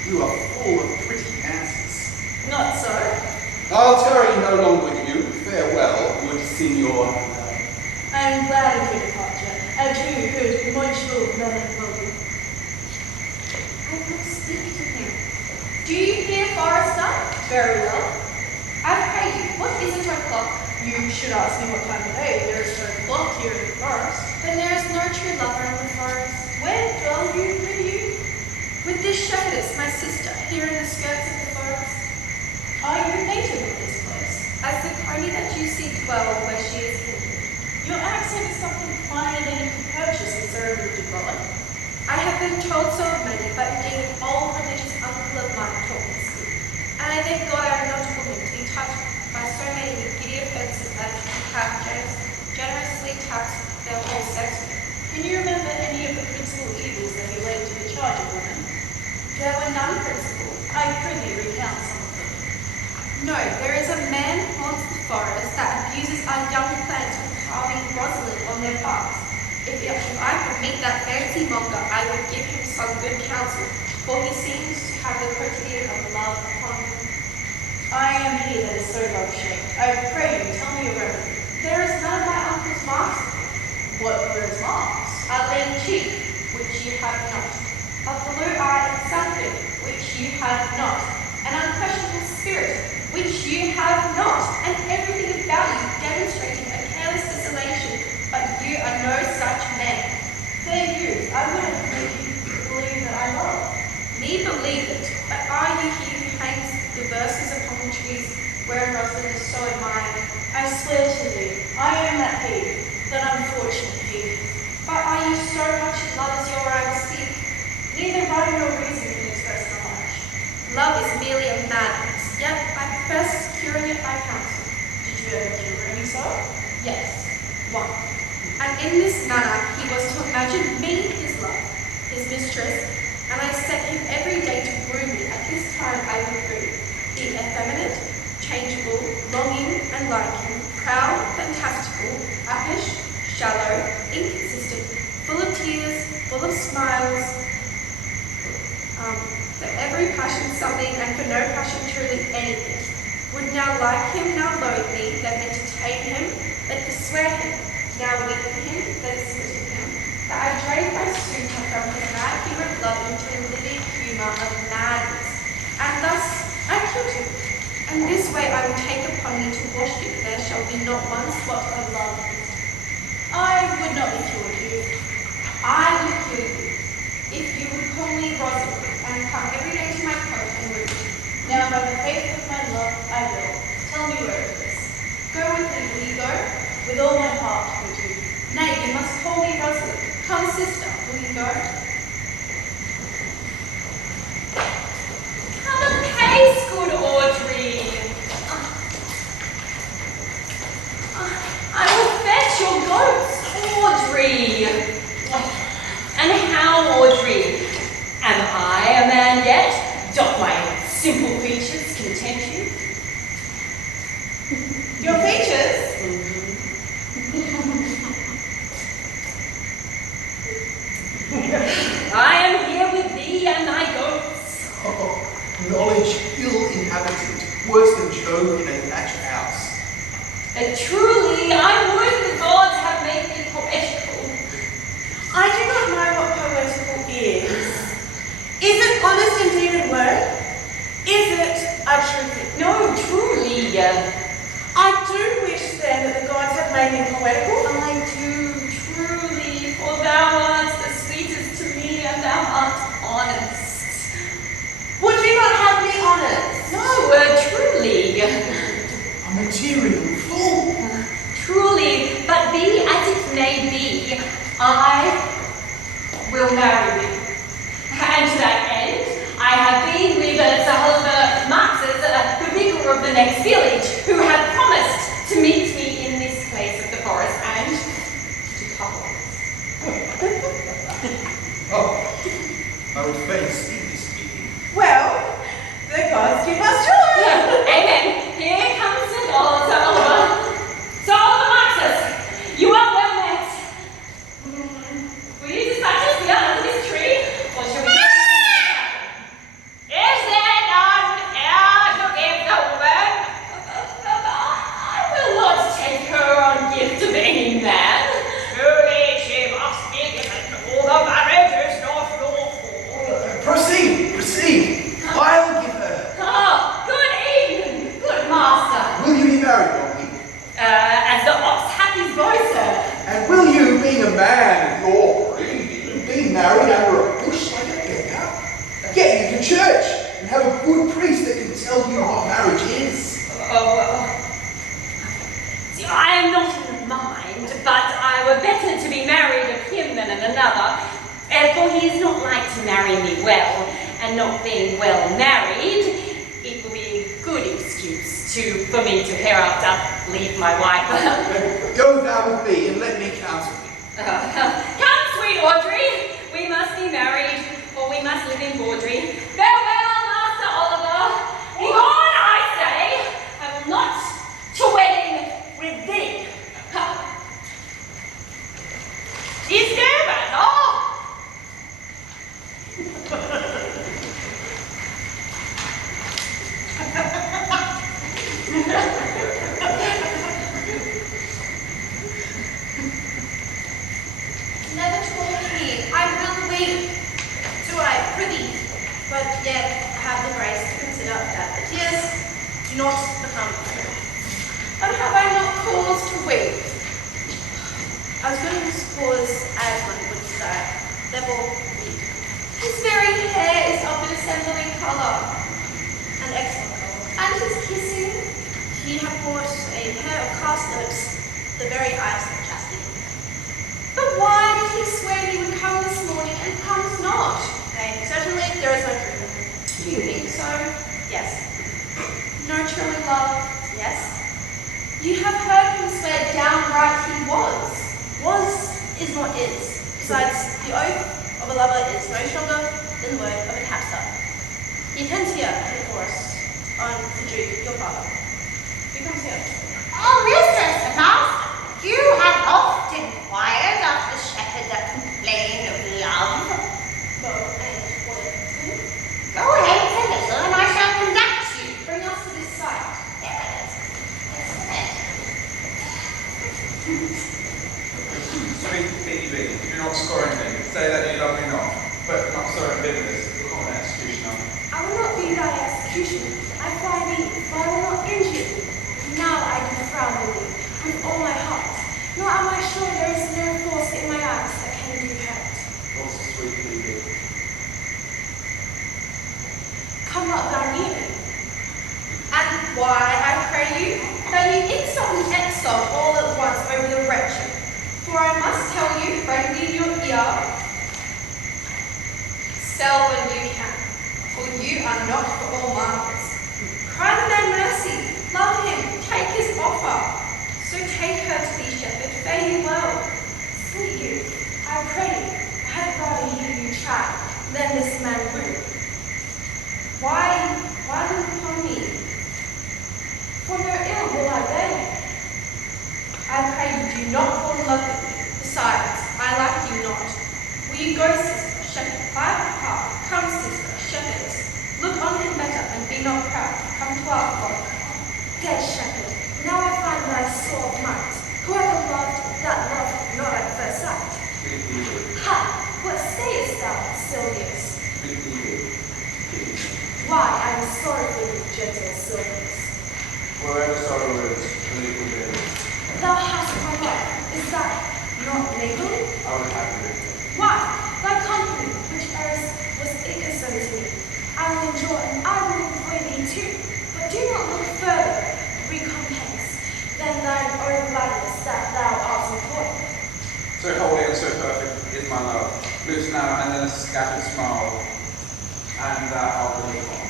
You are full of pretty answers. Not so. I'll tarry no longer with you. Farewell, good Signor. I am glad of your departure. Adieu, good Monsieur Melancholy. I will speak to him. Do you hear, Forester? Very well. I pray you, what is it o'clock? You should ask me what time of day. There is no clock here in the forest. Then there is no true lover in the forest. Where dwell you, with you? With this shepherdess, my sister, here in the skirts of the forest. Are you native of this place? As the cry only that you see dwell where she is hidden. Your accent is something finer than you can purchase in Sir Richard Rollin. I have been told so of many, but indeed an old religious uncle of mine taught me to speak. And I thank God I am not a woman to be touched by so many giddy offences that have generously taxed their whole sex. Can you remember any of the principal evils that you laid to the charge of women? There were none principal. I prithee recount some of them. No, there is a man who haunts the forest that abuses our young plants with carving rosin on their barks. If I could meet that fancy monger, I would give him some good counsel, for he seems to have the quotidian of love upon him. I am he that is so love-shaped. I pray you, tell me your remedy. There is none of my uncle's marks. What were his marks? A lean cheek, which you have not. A blue eye and something, which you have not. An unquestionable spirit, which you have not. And everything about you demonstrating a careless desolation, but you are no such man. Fair youth, I would have made you believe that I love. Me believe it, but are you he who hangs the verses upon the trees wherein Rosalind is so admired? I swear to thee, I am that he, that unfortunate he. But are you so much in love as your eyes speak? Neither rhyme nor reason can express how much. Love is merely a madness, yet by first curing it by counsel. Did you ever cure any so? Yes, one. And in this manner he was to imagine me his love, his mistress, and I set him every day to woo me. At this time I would agree, be effeminate, changeable, longing and liking, proud, fantastical, uppish, shallow, inconsistent, full of tears, full of smiles, for every passion something and for no passion truly anything. Would now like him, now loathe me, then entertain him, then persuade him, now weep for him, then smitten him, that I drave my suitor from his mad humour of love into a living humour of madness, and thus I killed him. And this way I will take upon me to wash it, there shall be not one spot of love. I would not be cured, you. I will kill you, if you would call me Rosalind, and come every day to my coat and root. Now by the faith of my love, I will. Tell me where it is. Go with me, will you go? With all my heart, would you? Nay, you must call me Rosalind. Come, sister, will you go? Come apace, good Audrey. I will fetch your goats, Audrey. And how, Audrey? Am I a man yet? Doth my simple features content you? Your features? I am here with thee and thy goats. Oh, knowledge ill inhabited, worse than Job in a thatched house. Truly, I would the gods have made me poetical. I do not know what poetical is. Is it honest indeed in word? Is it a true thing? No, truly. I do wish then that the gods had made me poetical. I do, truly, for thou art the sweetest to me, and thou art honest. Would you not have me honest? No, truly. A material fool. Truly, but be as it may be, I will marry you. And to that end, I have been with Sir Oliver Marx's, the vicar of the next village, who had promised to meet me in this place of the forest and to couple us. Oh, I would fain see this meeting. Well, the gods give us joy. Amen. Here comes Sir Oliver. Sir Oliver Marx's, you are well met. Will you dispatch us here under this tree, or shall we? Is there none here to give the woman? I am not in the mind, but I were better to be married of him than of another, for he is not like to marry me well, and not being well married, it will be a good excuse for me to hereafter leave my wife. Go thou with me and let me counsel thee. Come, sweet Audrey, we must be married, or we must live in Bawdrey. Farewell, Master Oliver. Begone, I say. I will not to wedding with thee. Is there at all? Never told me. I will wait. Do I, prithee, but yet have the grace to consider that the tears do not become true. And have I not cause to weep? I was going to suppose, as one would say, therefore weep. His very hair is of an assembling colour. An excellent colour. And his kissing, He hath brought a pair of cast lips, the very eyes of chastity. but why did he swear he would come this morning and comes not? Nay, certainly there is no truth in him. Do you think so? Yes. No truly love? Yes. You have heard him swear downright he was. Was is not is. Besides, the oath of a lover is no stronger than the word of a tapster. He intends here before us on the Duke, your father. Who comes here? Oh, mistress and master, you have oft inquired after the shepherd that complained of love. Go and what is Go ahead, say little, and I shall conduct you. Bring us to this side. There it is. Sweet Phoebe, do not scorn me. Say that you love me not, but not so in bitterness, the common executioner. I will not be thy executioner. I fly thee, but I will not injure thee. Now I do frown on thee with all my heart. Nor am I sure there is no force in my eyes that can do hurt. Also sweet Phoebe. Come not thou near me. And why, I pray you, that you insult and exalt all at once over the wretched? For I must tell you, frankly, in your ear, sell when you can, for you are not for all markets. Cry the man mercy, love him, take his offer. So take her to thee, shepherd, fare you well. Sweet youth, I pray you, I had rather hear you try than this man rude. Why look upon me? For no ill will I bear you. I pray you do not fall in love with me. Besides, I like you not. Will you go, sister, shepherd, by the heart, come, sister, shepherdess. Look on him better and be not proud. Come to our flock. Dead shepherd, now I find thy sore of might. Whoever loved, that loved not at first sight. Sweet Phoebe. Ha! What sayest thou, Sylvius? Sweet Phoebe. Why, I am sorry for you, gentle Sylvius. Wherever sorrow is, believe will be. Thou hast my love. Is that not legal? I would have it. Why? Thy company, which erst was irksome to me, I will enjoy and I will employ thee too. But do not look further recompense than thine own gladness that thou art employed. So holy and so perfect is my love. Loose now and then a scattered smile, and that I'll believe on.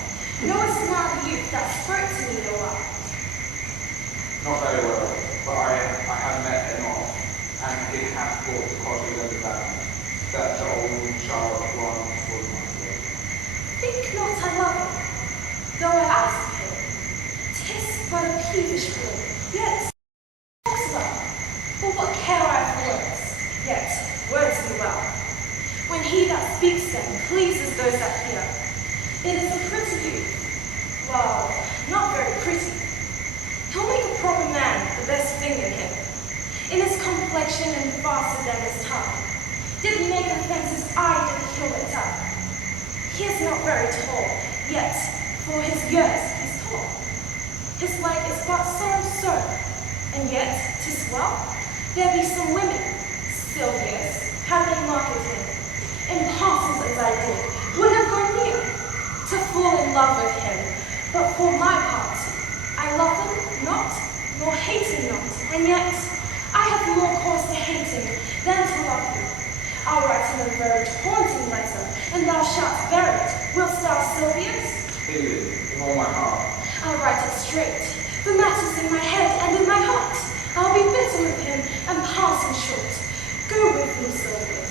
Knowest not the youth that spoke to me a while? Not very well, but I have met him off, and it hath brought the cottage under that the old child one was my way. Think not I love him, though I ask him. 'Tis but a peevish boy, yet talks about. For what care I for words? Yet words do well. When he that speaks them pleases those that hear. It is a pretty youth. Well, not very pretty. He'll make a proper man the best thing in him. In his complexion and faster than his tongue. Did make offences I did kill it up. He is not very tall, yet for his years he's tall. His leg is but so, and yet 'tis well. There be some women, Sylvius, have they marked him, impulses as I did, would have gone near to fall in love with him. But for my part, I love him not, nor hate him not, and yet I have more cause to hate him than to love him. I'll write him a very taunting letter, and thou shalt bear it. Wilt thou, Silvius? Hear with all my heart. I'll write it straight. The matter's in my head and in my heart. I'll be bitter with him and passing short. Go with him, Silvius.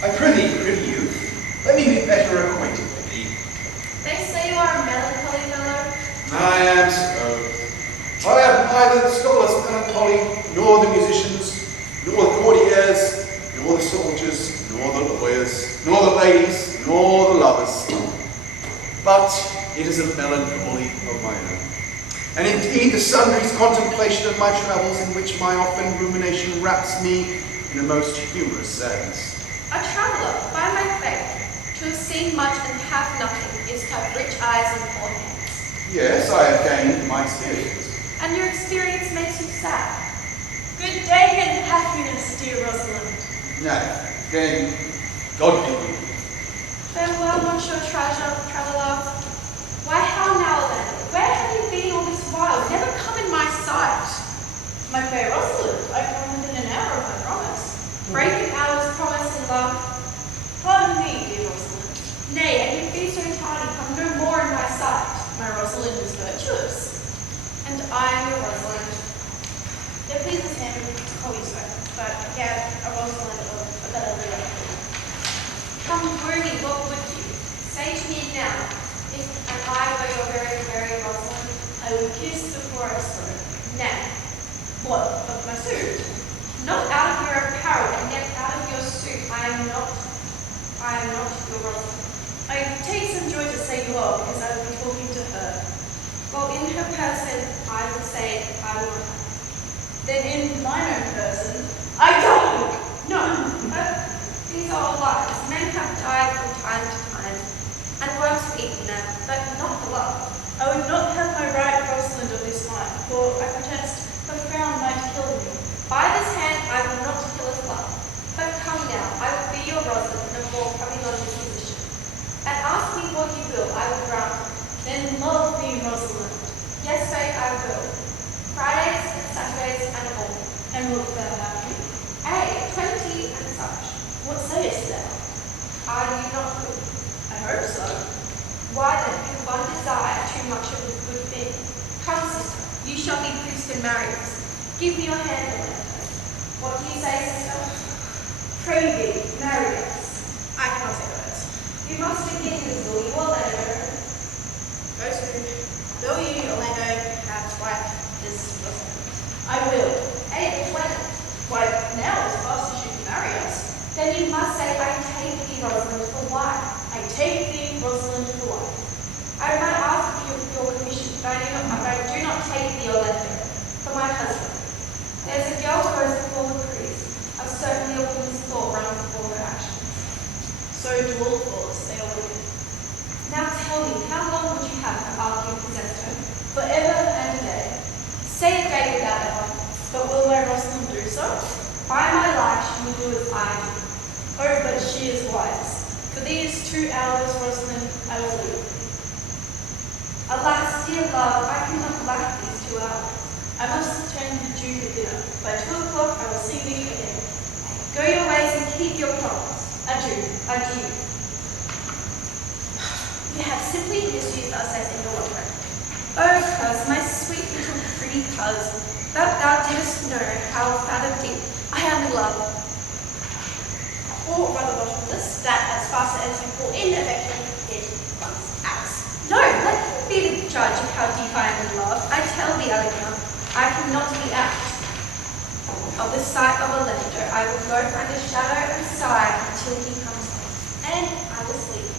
I prithee youth, let me be better acquainted with thee. They say you are a melancholy fellow. I am so. I have neither the scholars' melancholy, nor the musicians, nor the courtiers, nor the soldiers, nor the lawyers, nor the ladies, nor the lovers. But it is a melancholy of my own. And indeed the sundry's contemplation of my travels, in which my often rumination wraps me in a most humorous sadness. A traveller, by my faith, to have seen much and have nothing is to have rich eyes and poor hands. Yes, I have gained my experience. And your experience makes you sad. Good day and happiness, dear Rosalind. Nay, then, God be with you. Farewell, Monsieur Traveller. Why, how now then? Where have you been all this while? Never come in my sight. My fair Rosalind, I come within an hour of my promise. Breaking hours, promise and love. Pardon me, dear Rosalind. Nay, and you be so tardy, come no more in my sight. My Rosalind is virtuous. And I am your Rosalind. It pleases him to call you so, but yet a Rosalind of a better leader. Come, Ruby, what would you? Say to me now, if and I were your very, very Rosalind, I would kiss before I spoke. nay, What of my suit? not out of your apparel, and yet out of your suit, I am not your Rosalind. I take some joy to say you are, because I will be talking to her. Well, in her person, I would say I will not. Then in mine own person, I don't! No, but these are all lies. Men have died from time to time, and worms have eaten them, but not the love. I would not have my right Rosalind of this mind, for I protest the frown might kill me. By this hand, I will not kill his love. But come now, I will be your Rosalind no more, coming on this position. And ask me what you will, I will grant it. Then love me, Rosalind, Yes, faith, I will. Fridays and Saturdays and all. and wilt thou have me? 20 and such. What sayest thou? Are you not good? I hope so. Why then, can one desire too much of a good thing? Come, sister, you shall be priest and marry us. Give me your hand, Orlando. What do you say, sister? Pray thee, marry us. I cannot say words. You must begin with will you, Orlando? Go soon. Will you, Orlando, have wife this Rosalind? I will. 20. Why, now as fast as you can marry us. Then you must say, I take thee, Rosalind, for wife. I take thee, Rosalind, for wife. I might ask you your commission, but I do not take thee, Orlando, for my husband. There's a girl who goes before the priest. Certainly a woman's thought runs before her actions. So do all thoughts, they are wicked. Now tell me, how long would you have after you possessed her? Forever and a day. Say a day without ever. But will my Rosalind do so? By my life, she will do as I do. Oh, but she is wise. For these 2 hours, Rosalind, I will leave. Alas, dear love, I cannot lack these 2 hours. I must attend the Duke at dinner. By 2 o'clock, I will see thee again. Go your ways and keep your promise. Adieu. Adieu. You have simply misused us as in your friend. Oh, cuz, my sweet little pretty cuz, that thou didst know how fathom deep I am in love. Or rather bottomless, that as fast as you fall in affection, it runs out. No, let him be the judge of how deep I am in love. I tell thee, Alexander, I cannot be out. Of the sight of Orlando, I will go find a shadow and sigh until he comes home, and I will sleep.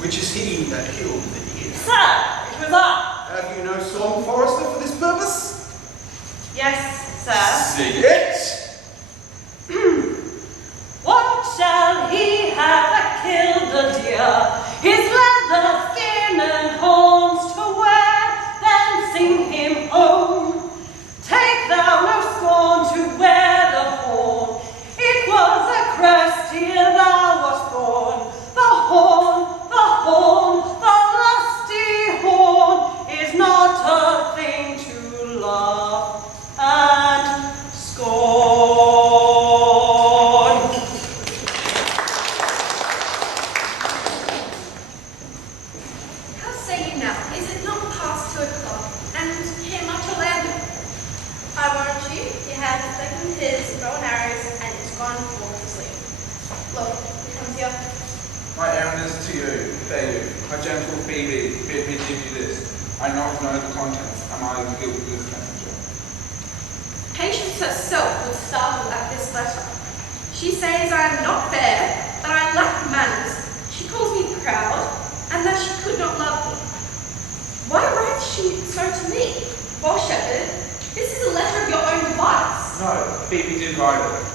Which is he that killed the deer? Sir, it was I. Have you no song, Forester, for this purpose? Yes, sir. Sing it! What shall he have that killed the deer? His leather skin and horns to wear, then sing him home. Take thou no scorn to wear the horn. It was a crest Look, who comes here? My errand is to you, David. My gentle Phoebe bid me give you this. I not know the contents. Am I the guiltless messenger? Patience herself would startle at this letter. She says I am not fair, that I lack manners. She calls me proud, and that she could not love me. Why writes she so to me? Well, Shepherd, this is a letter of your own device. No, Phoebe did write it.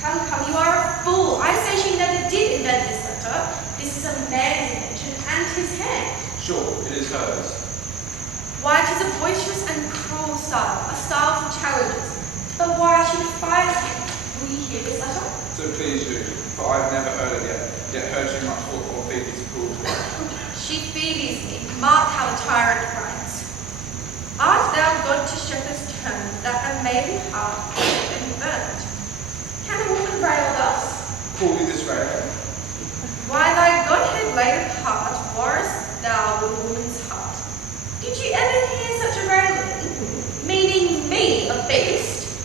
Come, you are a fool. I say she never did invent this letter. This is a man's invention and his hand. Sure, it is hers. Why, it is a boisterous and cruel style, a style for challenges. But why she defies him? Will you hear this letter? So please you, for I've never heard it yet heard too much for Phoebe's cruelty. She Phoebes me. Mark how the tyrant writes. Art thou God to shepherd's turn, that a maiden heart has been burnt? Can a woman rail thus? Call you this railing. Why thy Godhead laid apart, warrest thou the woman's heart? Did you ever hear such a railing? Meaning me, a beast?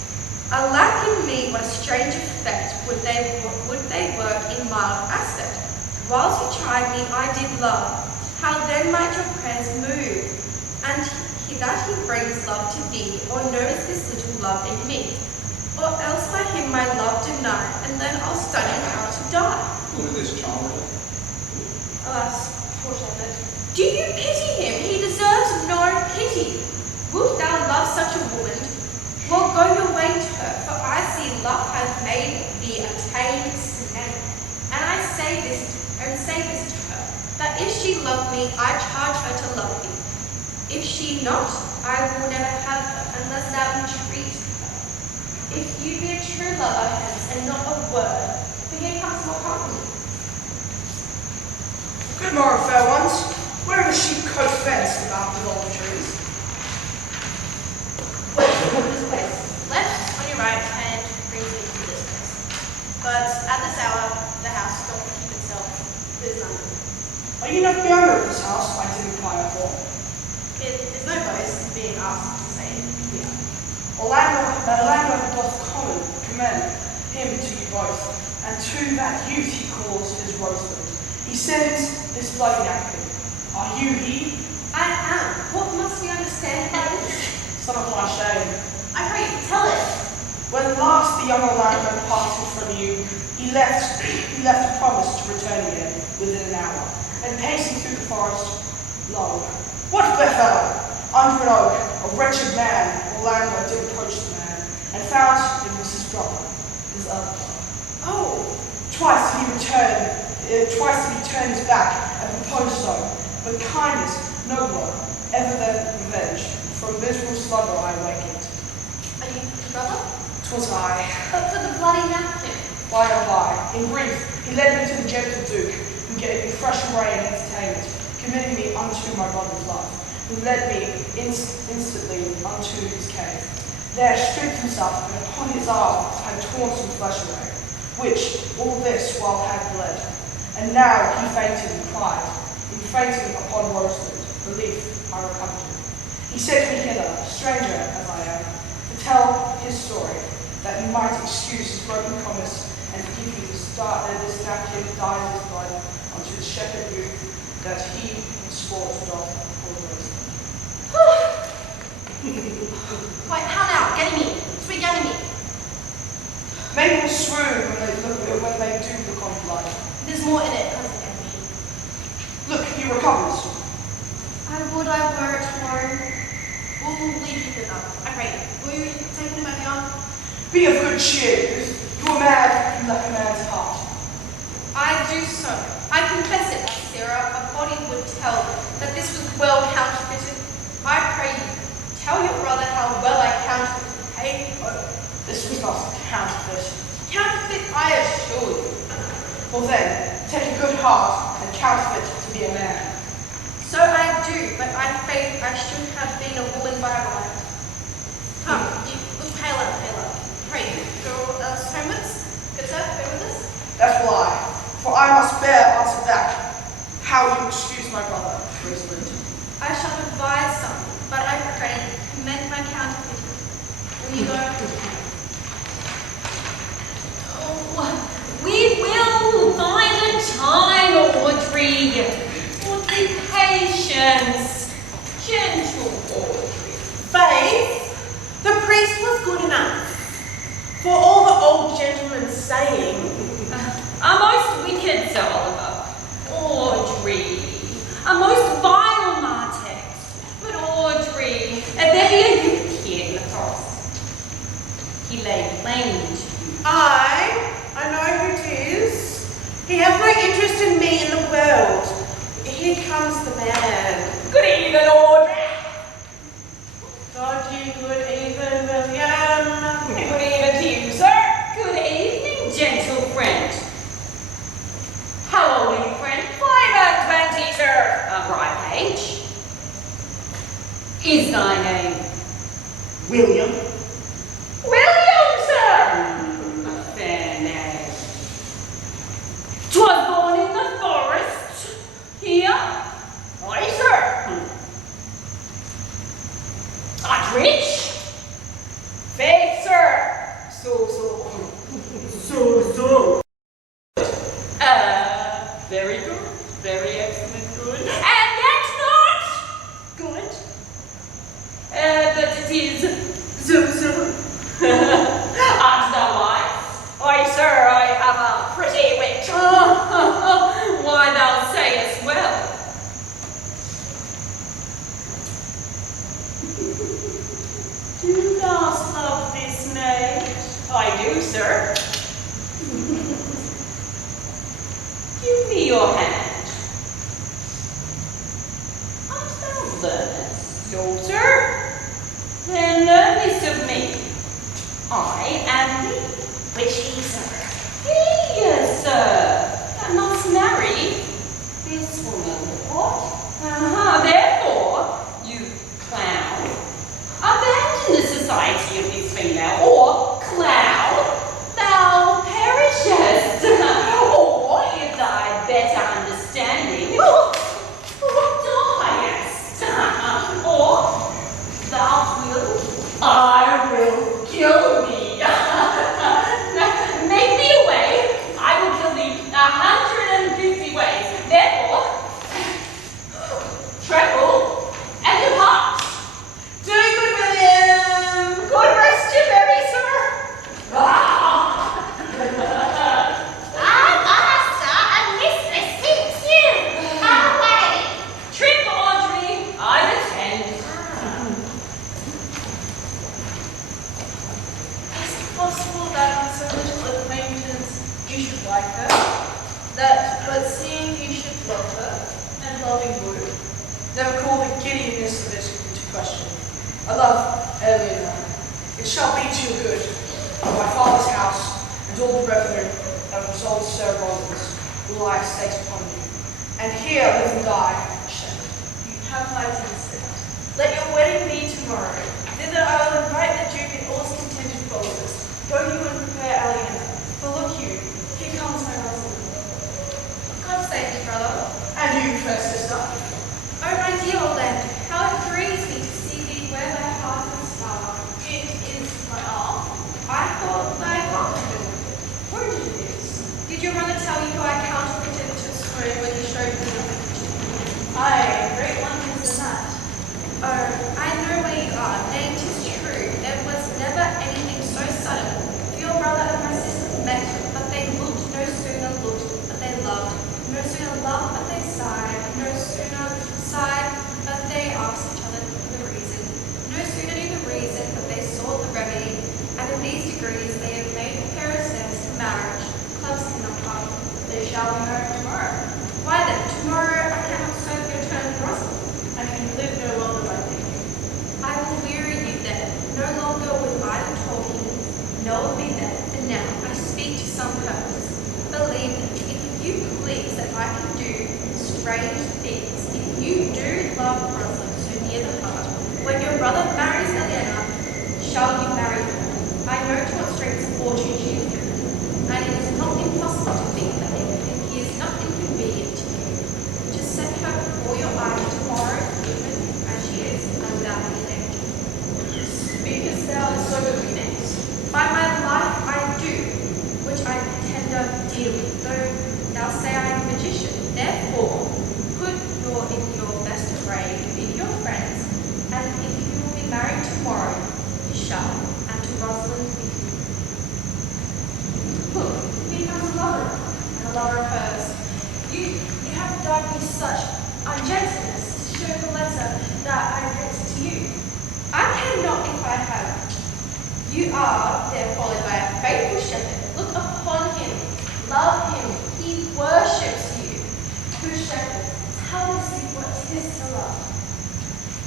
Alack in me, what a strange effect would they work in mild aspect. Whilst you tried me, I did love. How then might your prayers move? And that he brings love to thee, or knows this little love in me. Or else by him my love deny, and then I'll study how to die. Look at this child. Alas, poor shepherd. Do you pity him? He deserves no pity. Wilt thou love such a woman? Well, go your way to her, for I see love hath made thee a tame snake. And I say this to her, that if she love me, I charge her to love thee. If she not, I will never have her, unless thou entreat her. If you be a true lover, hence, and not a word, for here comes more company. Good morrow, fair ones. Where are the sheepcote fence about the golden trees? This place. Left on your right hand brings you to this place. But at this hour, the house doth keep itself business. Are you not the owner of this house? I didn't inquire for. It is no boast being asked to say here. That Orlando doth commend him to you both, and to that youth he calls his Rosalind. He sends this bloody napkin. Are you he? I am. What must we understand by this? Son of my shame. I pray you, tell it. When last the young Orlando parted from you, he left a promise to return again within an hour. And pacing through the forest, lo, what befell? Under an oak, a wretched man, Orlando did approach the man, and found it was his brother, his other brother. Oh, Twice did he turn his back and proposed so, but kindness nobler, ever than revenge. From miserable slumber I awakened. Are you the brother? 'Twas I. But for the bloody napkin. By and by, in brief, he led me to the gentle Duke, who gave me fresh array and entertainment, committing me unto my brother's love, who led me instantly unto his cave. There stripped himself, and upon his arm had torn some flesh away, which all this while had bled. And now he fainted and cried, in fainting upon Rosalind, relief I recovered him. He sent me hither, stranger as I am, to tell his story, that he might excuse his broken promise and give you this napkin dyed his blood unto the shepherd youth, that he in sport doth for Rosalind. Wait, how now? Ganymede. Sweet Ganymede. Many will swoon when they do look on blood. There's more in it, cousin Ganymede. Look, he recovers. I would I were at home. We'll leave you thither. I pray you. Will you take him by the arm? Be of good cheer, youth. You are mad, you lack a man's heart. I do so. I confess it, Sarah. A body would tell that this was well counterfeited. I pray you, tell your brother how well I counterfeited. Hey, This was not counterfeit. counterfeit, I assure you. Well then, take a good heart and counterfeit to be a man. So I do, but I faith I should have been a woman by right. Come, you look paler, paler. Pray you, go homewards. Good sir, go with us. That's why, for I must bear answer back. How you excuse my brother, Rosalind. I shall advise some, but I pray you, commend my counterfeiting. Will you go? Oh, we've saying. A most wicked Sir Oliver, Audrey, a most vile Martex, but Audrey, there be a youth here in the forest. He lay claim to you. I know who it is. He has no interest in me in the world. Here comes the man. Good evening, Audrey. Dodgy, good even, William. Good evening to you, sir. Good evening, gentle friend. How old are you, friend? 25, sir. Right age. Is thy name William. William, sir? A fair name. 'Twas born in the forest. Here? Aye, sir. Art rich? Faith, sir. So. Very good. Very excellent, good. And yet not good. But it is art thou wise? Aye, sir, I have a pretty wit. Why thou sayest well. Do thou love this maid? I do, sir. Give me your hand. Art thou learnest? No, sir. Then learn this of me. I am thee. Which he, sir? He, yes, sir. I must marry this woman. What? Therefore, you clown, abandon the society of this female, or clown, thou perishest. Or, if thy better understanding, diest. Or, thou wilt, I will kill thee. Make me a way, I will kill thee 150 ways. Therefore, tremble and depart. Do good, William. God rest you merry, sir. Master and mistress seeks you. Away. Trip, Audrey, I attend. Is it possible that on so little acquaintance you should like her? That, but seeing you should love her, and loving would? Never call the giddiness of it into question. I love Eleanor. It shall be to your good. My father's house and all the brethren of his old Sir Rollins will I estate upon you. And here live and die, Shepherd. You have my consent. Let your wedding be tomorrow. Thither I will invite the Duke and all his contented followers. Go you and prepare Aliena. For look you, here comes my husband. God save you, brother. And you, fair sister. Oh, my dear Orlando, how it grieves me to see thee wear thy heart and star. It is my arm. I thought thy heart had been wounded. Wounded it is. Did your mother tell you how I counterfeited to swear when you showed me the picture? Aye, great wonders in that. Oh, I know where you are, and 'tis true, there was never anything so sudden. Your brother and my sister met, but they looked, no sooner looked, but they loved. No sooner loved, but they sighed. No sooner sighed, but they asked each other the reason. No sooner knew the reason, but they sought the remedy. And in these degrees they have made a pair of steps to marriage. Clubs cannot part. They shall be married tomorrow. Why then, tomorrow I cannot serve your turn in Brussels. I can live no longer by thinking. I will weary you then, no longer with idle talking. Know me then, and now I speak to some purpose. Believe me, if you please that I can do strange things, if you do love Rosalind so near the heart, when your brother marries Eleanor, shall you marry her? I know to what strengths of fortune she is driven, and it is not impossible to think that if he is not inconvenient to you, to set her before your eyes tomorrow, even as she is, and without any danger. Speakest thou in soberly names? By my life I do, which I tender dearly, though thou say I am a magician. Therefore, put in your best array, be your friends, and if you will be married tomorrow, you shall, and to Rosalind with you. Look, drive me such ungentleness to show the letter that I wrote to you? I cannot if I had. You are, therefore, followed by a faithful shepherd. Look upon him, love him, he worships you. Good shepherd, tell us what it is to love.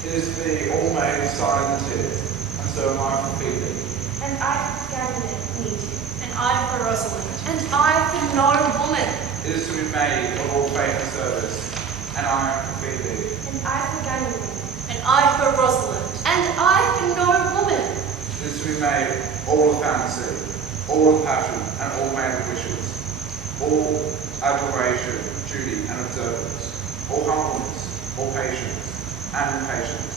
It is to be all made of silent tears, and so am I for Phoebe. And I for Ganymede need you. And I for Rosalind. And I for no woman. It is to be made of all faith and service, and I am for Phoebe. And I for Ganymede. And I for Rosalind. And I for no woman. It is to be made all of fancy, all of passion, and all made of wishes, all admiration, duty, and observance, all humbleness, all patience, and impatience,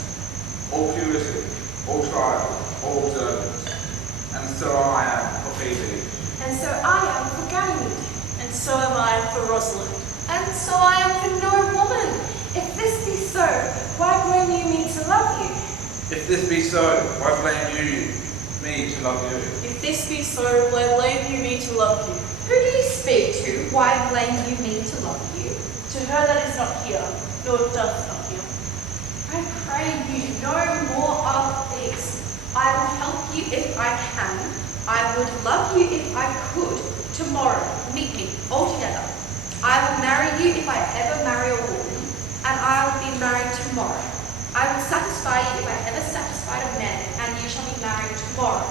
all purity, all trial, all observance. And so I am for Phoebe. And so I am for Ganymede. And so am I for Rosalind. And so I am for no woman. If this be so, why blame you me to love you? If this be so, why blame you me to love you? If this be so, why blame you me to love you? Who do you speak to? Why blame you me to love you? To her that is not here, nor doth not here. I pray you no more of this. I will help you if I can. I would love you if I could. Tomorrow, meet me all together. I will marry you if I ever marry a woman, and I will be married tomorrow. I will satisfy you if I ever satisfied a man, and you shall be married tomorrow.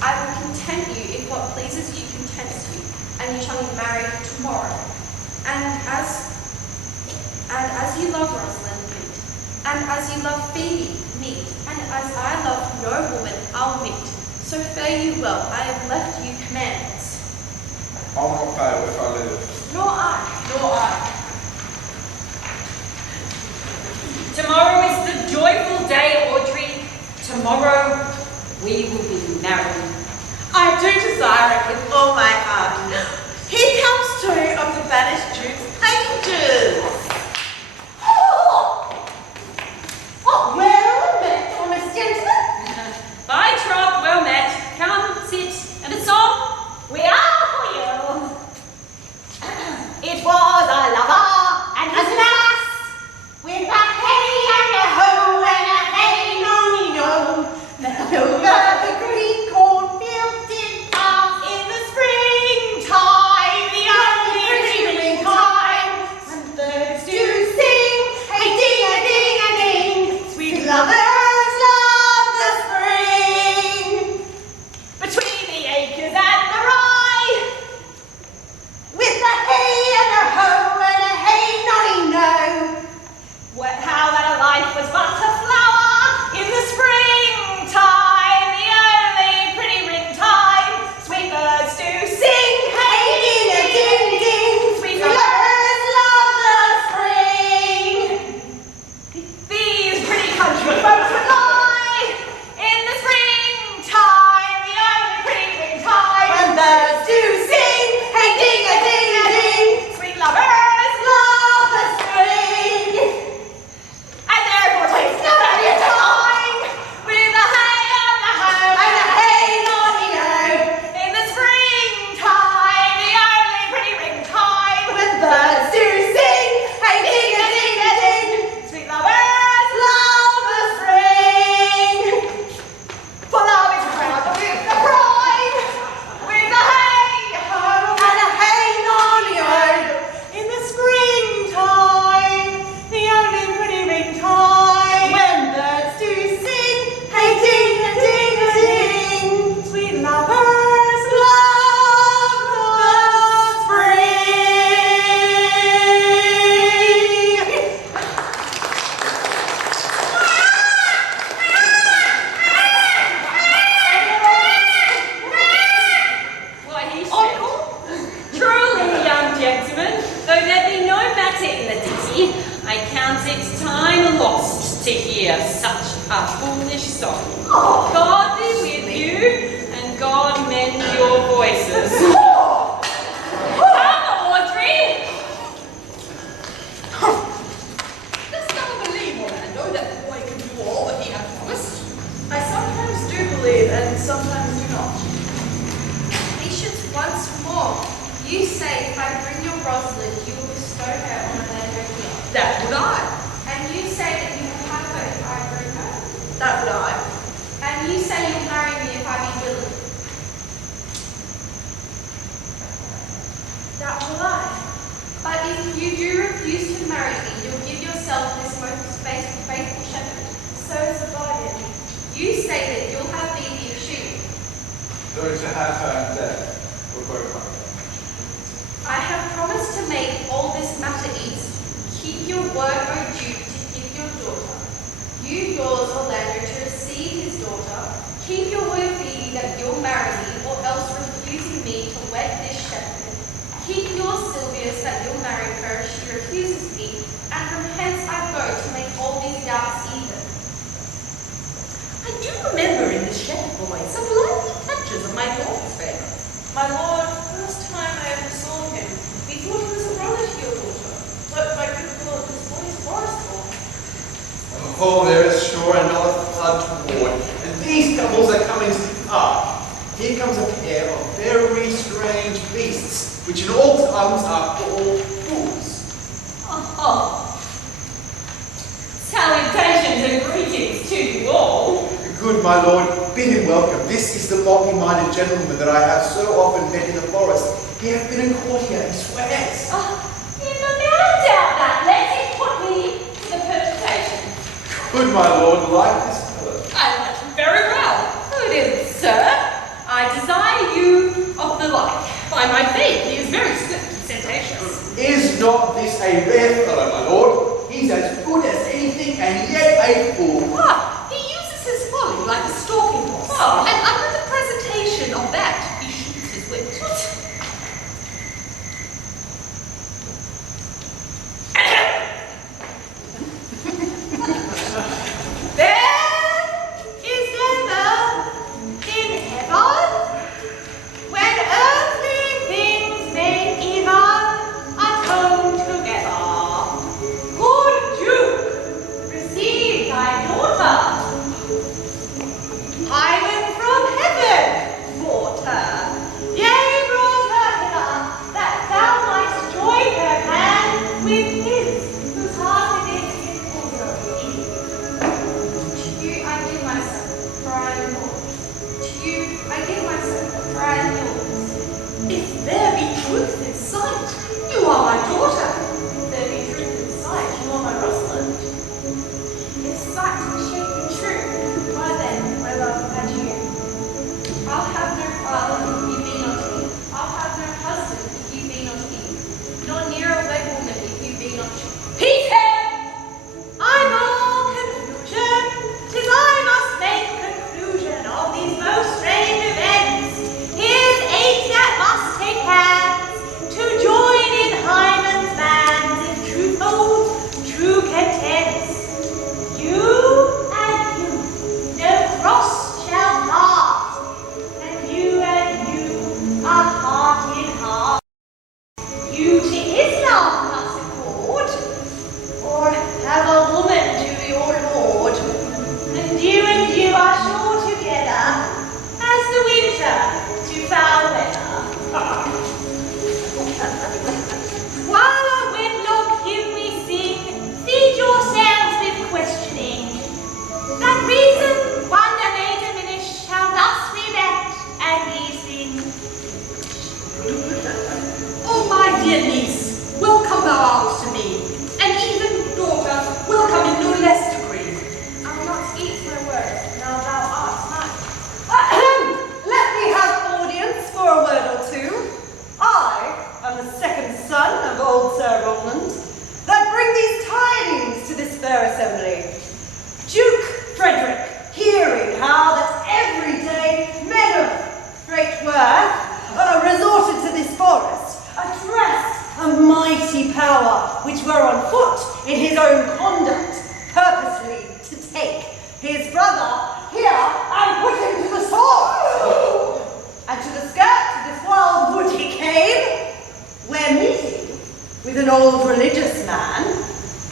I will content you if what pleases you contents you, and you shall be married tomorrow. And as you love Rosalind, meet. And as you love Phoebe, meet. And as I love no woman, I'll meet. So fare you well. I have left you commands. I'll not fail if I live. Nor I. Nor I. Tomorrow is the joyful day, Audrey. Tomorrow we will be married. I do desire it with all my heart. Here comes two of the banished Duke's pages. Well met, honest gentlemen. By Trot, well met. Come, sit, and a song. We are for you. It was a lover and a lass, with a hey and a ho and a hey no no. Met over the green cornfield did pass in the springtime, the only dreaming time. And birds do sing, hey ding a ding a ding. Sweet lovers love the spring. Between the acres and the rye, with a hey and a ho and a hey nonny no. What, how that a life was but a flower in the springtime, the only pretty ring time. Sweet birds do sing, hey ding a ding ding. Sweet lovers love the spring. These pretty country folks would lie in the springtime, the only pretty ring time. When birds do sing, hey ding a ding a ding. Sweet lovers love the spring. And therefore takes no any time with a hey and a ho and a hey nonny no. In the springtime, the only pretty ring time. When birds do sing, hey ding a ding a ding. Sweet lovers love the spring. For love is proud of it, the pride. With a hey ho and a hey nonny ho. In the springtime, the only pretty ring time. When birds do sing, hey ding a ding a ding. Sweet lovers love the spring. What he said. Truly, young gentlemen, though there be no matter in the ditty, I count it time lost to hear such a foolish song. God be with you, and God mend your voices. Come, Audrey! Dost thou believe, Orlando, that the boy can do all that he hath promised? I sometimes do believe and sometimes do not. Patience once more. You say if I bring your Rosalind, you will bestow her on a land over refuse to marry me, you'll give yourself this most faithful shepherd. So is the bargain. You say that you'll have me be a sheep. Those who have her in death will both have her. I have promised to make all this matter easy. Keep your word, O Duke, to give your daughter. You, yours, Orlando, to receive his daughter. Keep your word, Phoebe, that you'll marry me, or else refusing me to wed this shepherd. Keep yours, Silvius, that you'll marry her if she refuses me, and from hence I go to make all these doubts even. I do remember in this shepherd boy some lively touches of my lord's favour. My lord, first time I ever saw him, we thought he was a brother to your daughter, but my good lord, this boy is forest born. On the whole, there is sure another flood toward, and these doubles are coming to depart. Here comes a pair of very strange beasts, which in all tongues are called fools. Oh. Salutations and greetings to you all. Good, my lord, bid him welcome. This is the multi-minded gentleman that I have so often met in the forest. He hath been a courtier, he swears. If a man doubt that, let him put me to the permutation. Good, my lord, like this fellow. I like him very well. Good is, sir. I desire you of the like. By my faith, he is very swift and sagacious. Is not this a rare fellow, my lord? He's as good as anything and yet a fool. He uses his folly like a stalking horse. And under the presentation of that, he shoots his wit. There is never in heaven, when earthly things may even atone together. Good Duke, receive thy daughter. I went from heaven, brought her, yea, brought her hither, that thou mightst join her hand with his, whose heart it is his bosom. To you I give myself, for I am yours. To you I give myself, for I am yours. If there be truth in sight, you are my daughter. If there be truth in sight, you are my Rosalind. If sight and shape be true, why then, my love, adieu. I'll have no father if you be not he. I'll have no husband if you be not he. Nor near a wed woman if you be not she. Peter! I'm all conclusion. 'Tis I must make conclusion of these most strange events. Here's 8 that must take hands to join in Hymen's bands. If truth holds, true contents. You and you, no cross shall part, and you are heart in heart. You to his love must accord, or have a woman to your lord, and you are sure together as the winter to foul weather. While a wedlock hymn we sing, feed yourselves with questioning. That reason wonder may diminish, shall thus we met and these things. Oh, my dear niece, welcome thou art to me, and even daughter, welcome in no less degree. I'll not eat my words, now thou art mine. Let me have audience for a word or two. I am the second son of old Sir Roland, that bring these tidings to this fair assembly. Duke Frederick, hearing how that every day men of great worth resorted to this forest, addressed a mighty power which were on foot in his own conduct, purposely to take his brother here and put him to the sword. And to the skirts of this wild wood he came, where meeting with an old religious man,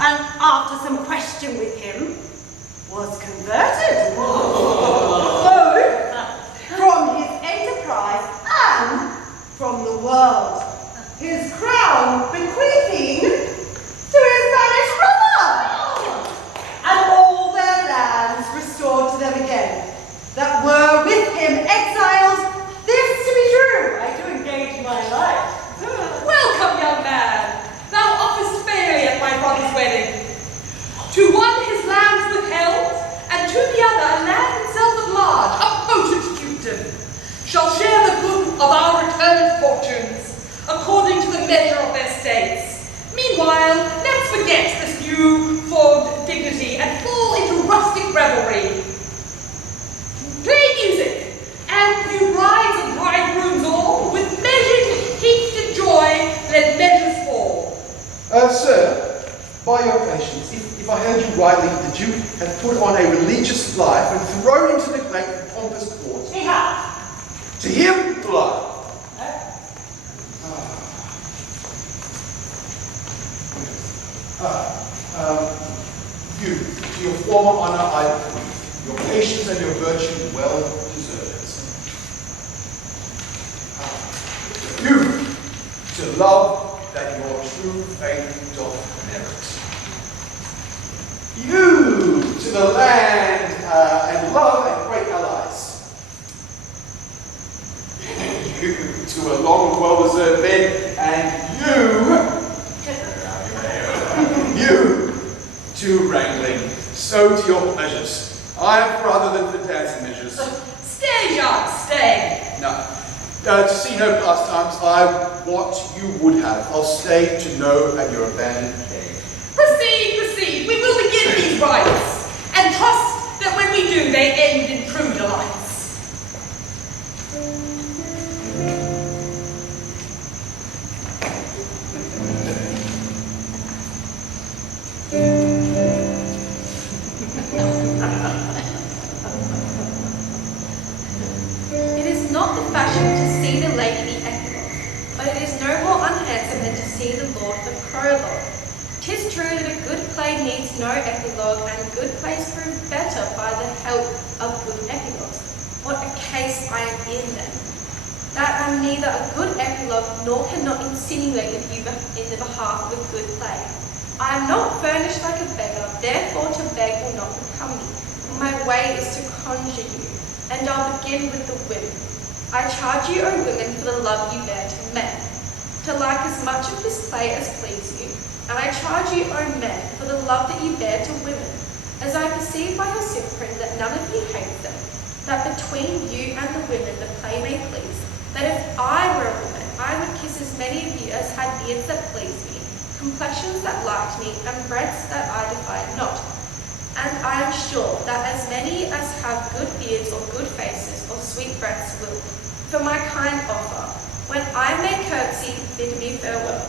and after some question with him, was converted. Both from his enterprise and from the world, his crown bequeathing to his banished brother, and all their lands restored to them again, that were with him exiles. This to be true, I do engage my life. Welcome, young man. Thou offest fairly at the measure of their states. Meanwhile, let's forget this new-formed dignity and fall into rustic revelry. Play music, and you brides and bridegrooms all, with measured heat and joy, let measures fall. Sir, by your patience, if I heard you rightly, the Duke hath put on a religious life and thrown into neglect the pompous court. He has. To him, blood. You, to your former honor I approve. Your patience and your virtue well deserved. You, to love that your true faith doth merit. You, to the land and love and great allies. You, to a long and well-deserved bed, and you to wrangling, so to your pleasures. I am for other than for dancing measures. Stay, Jacques, stay. No. To see no pastimes, I what you would have. I'll stay to know at your abandoned cave. Proceed, proceed. We will begin these rites, and trust that when we do, they end in true delights. It is not the fashion to see the lady the epilogue, but it is no more unhandsome than to see the lord the prologue. 'Tis true that a good play needs no epilogue, and good plays prove better by the help of good epilogues. What a case I am in then, that I'm neither a good epilogue nor cannot insinuate with you in the behalf of a good play. I am not furnished like a beggar, therefore to beg will not become me. My way is to conjure you, and I'll begin with the women. I charge you, O women, for the love you bear to men, to like as much of this play as please you. And I charge you, O men, for the love that you bear to women, as I perceive by your simpering that none of you hate them, that between you and the women the play may please, that if I were a woman, I would kiss as many of you as had beards that pleased me, complexions that liked me, and breasts that I defied not. And I am sure that as many as have good beards or good faces or sweet breaths will, for my kind offer, when I may curtsy, bid me farewell.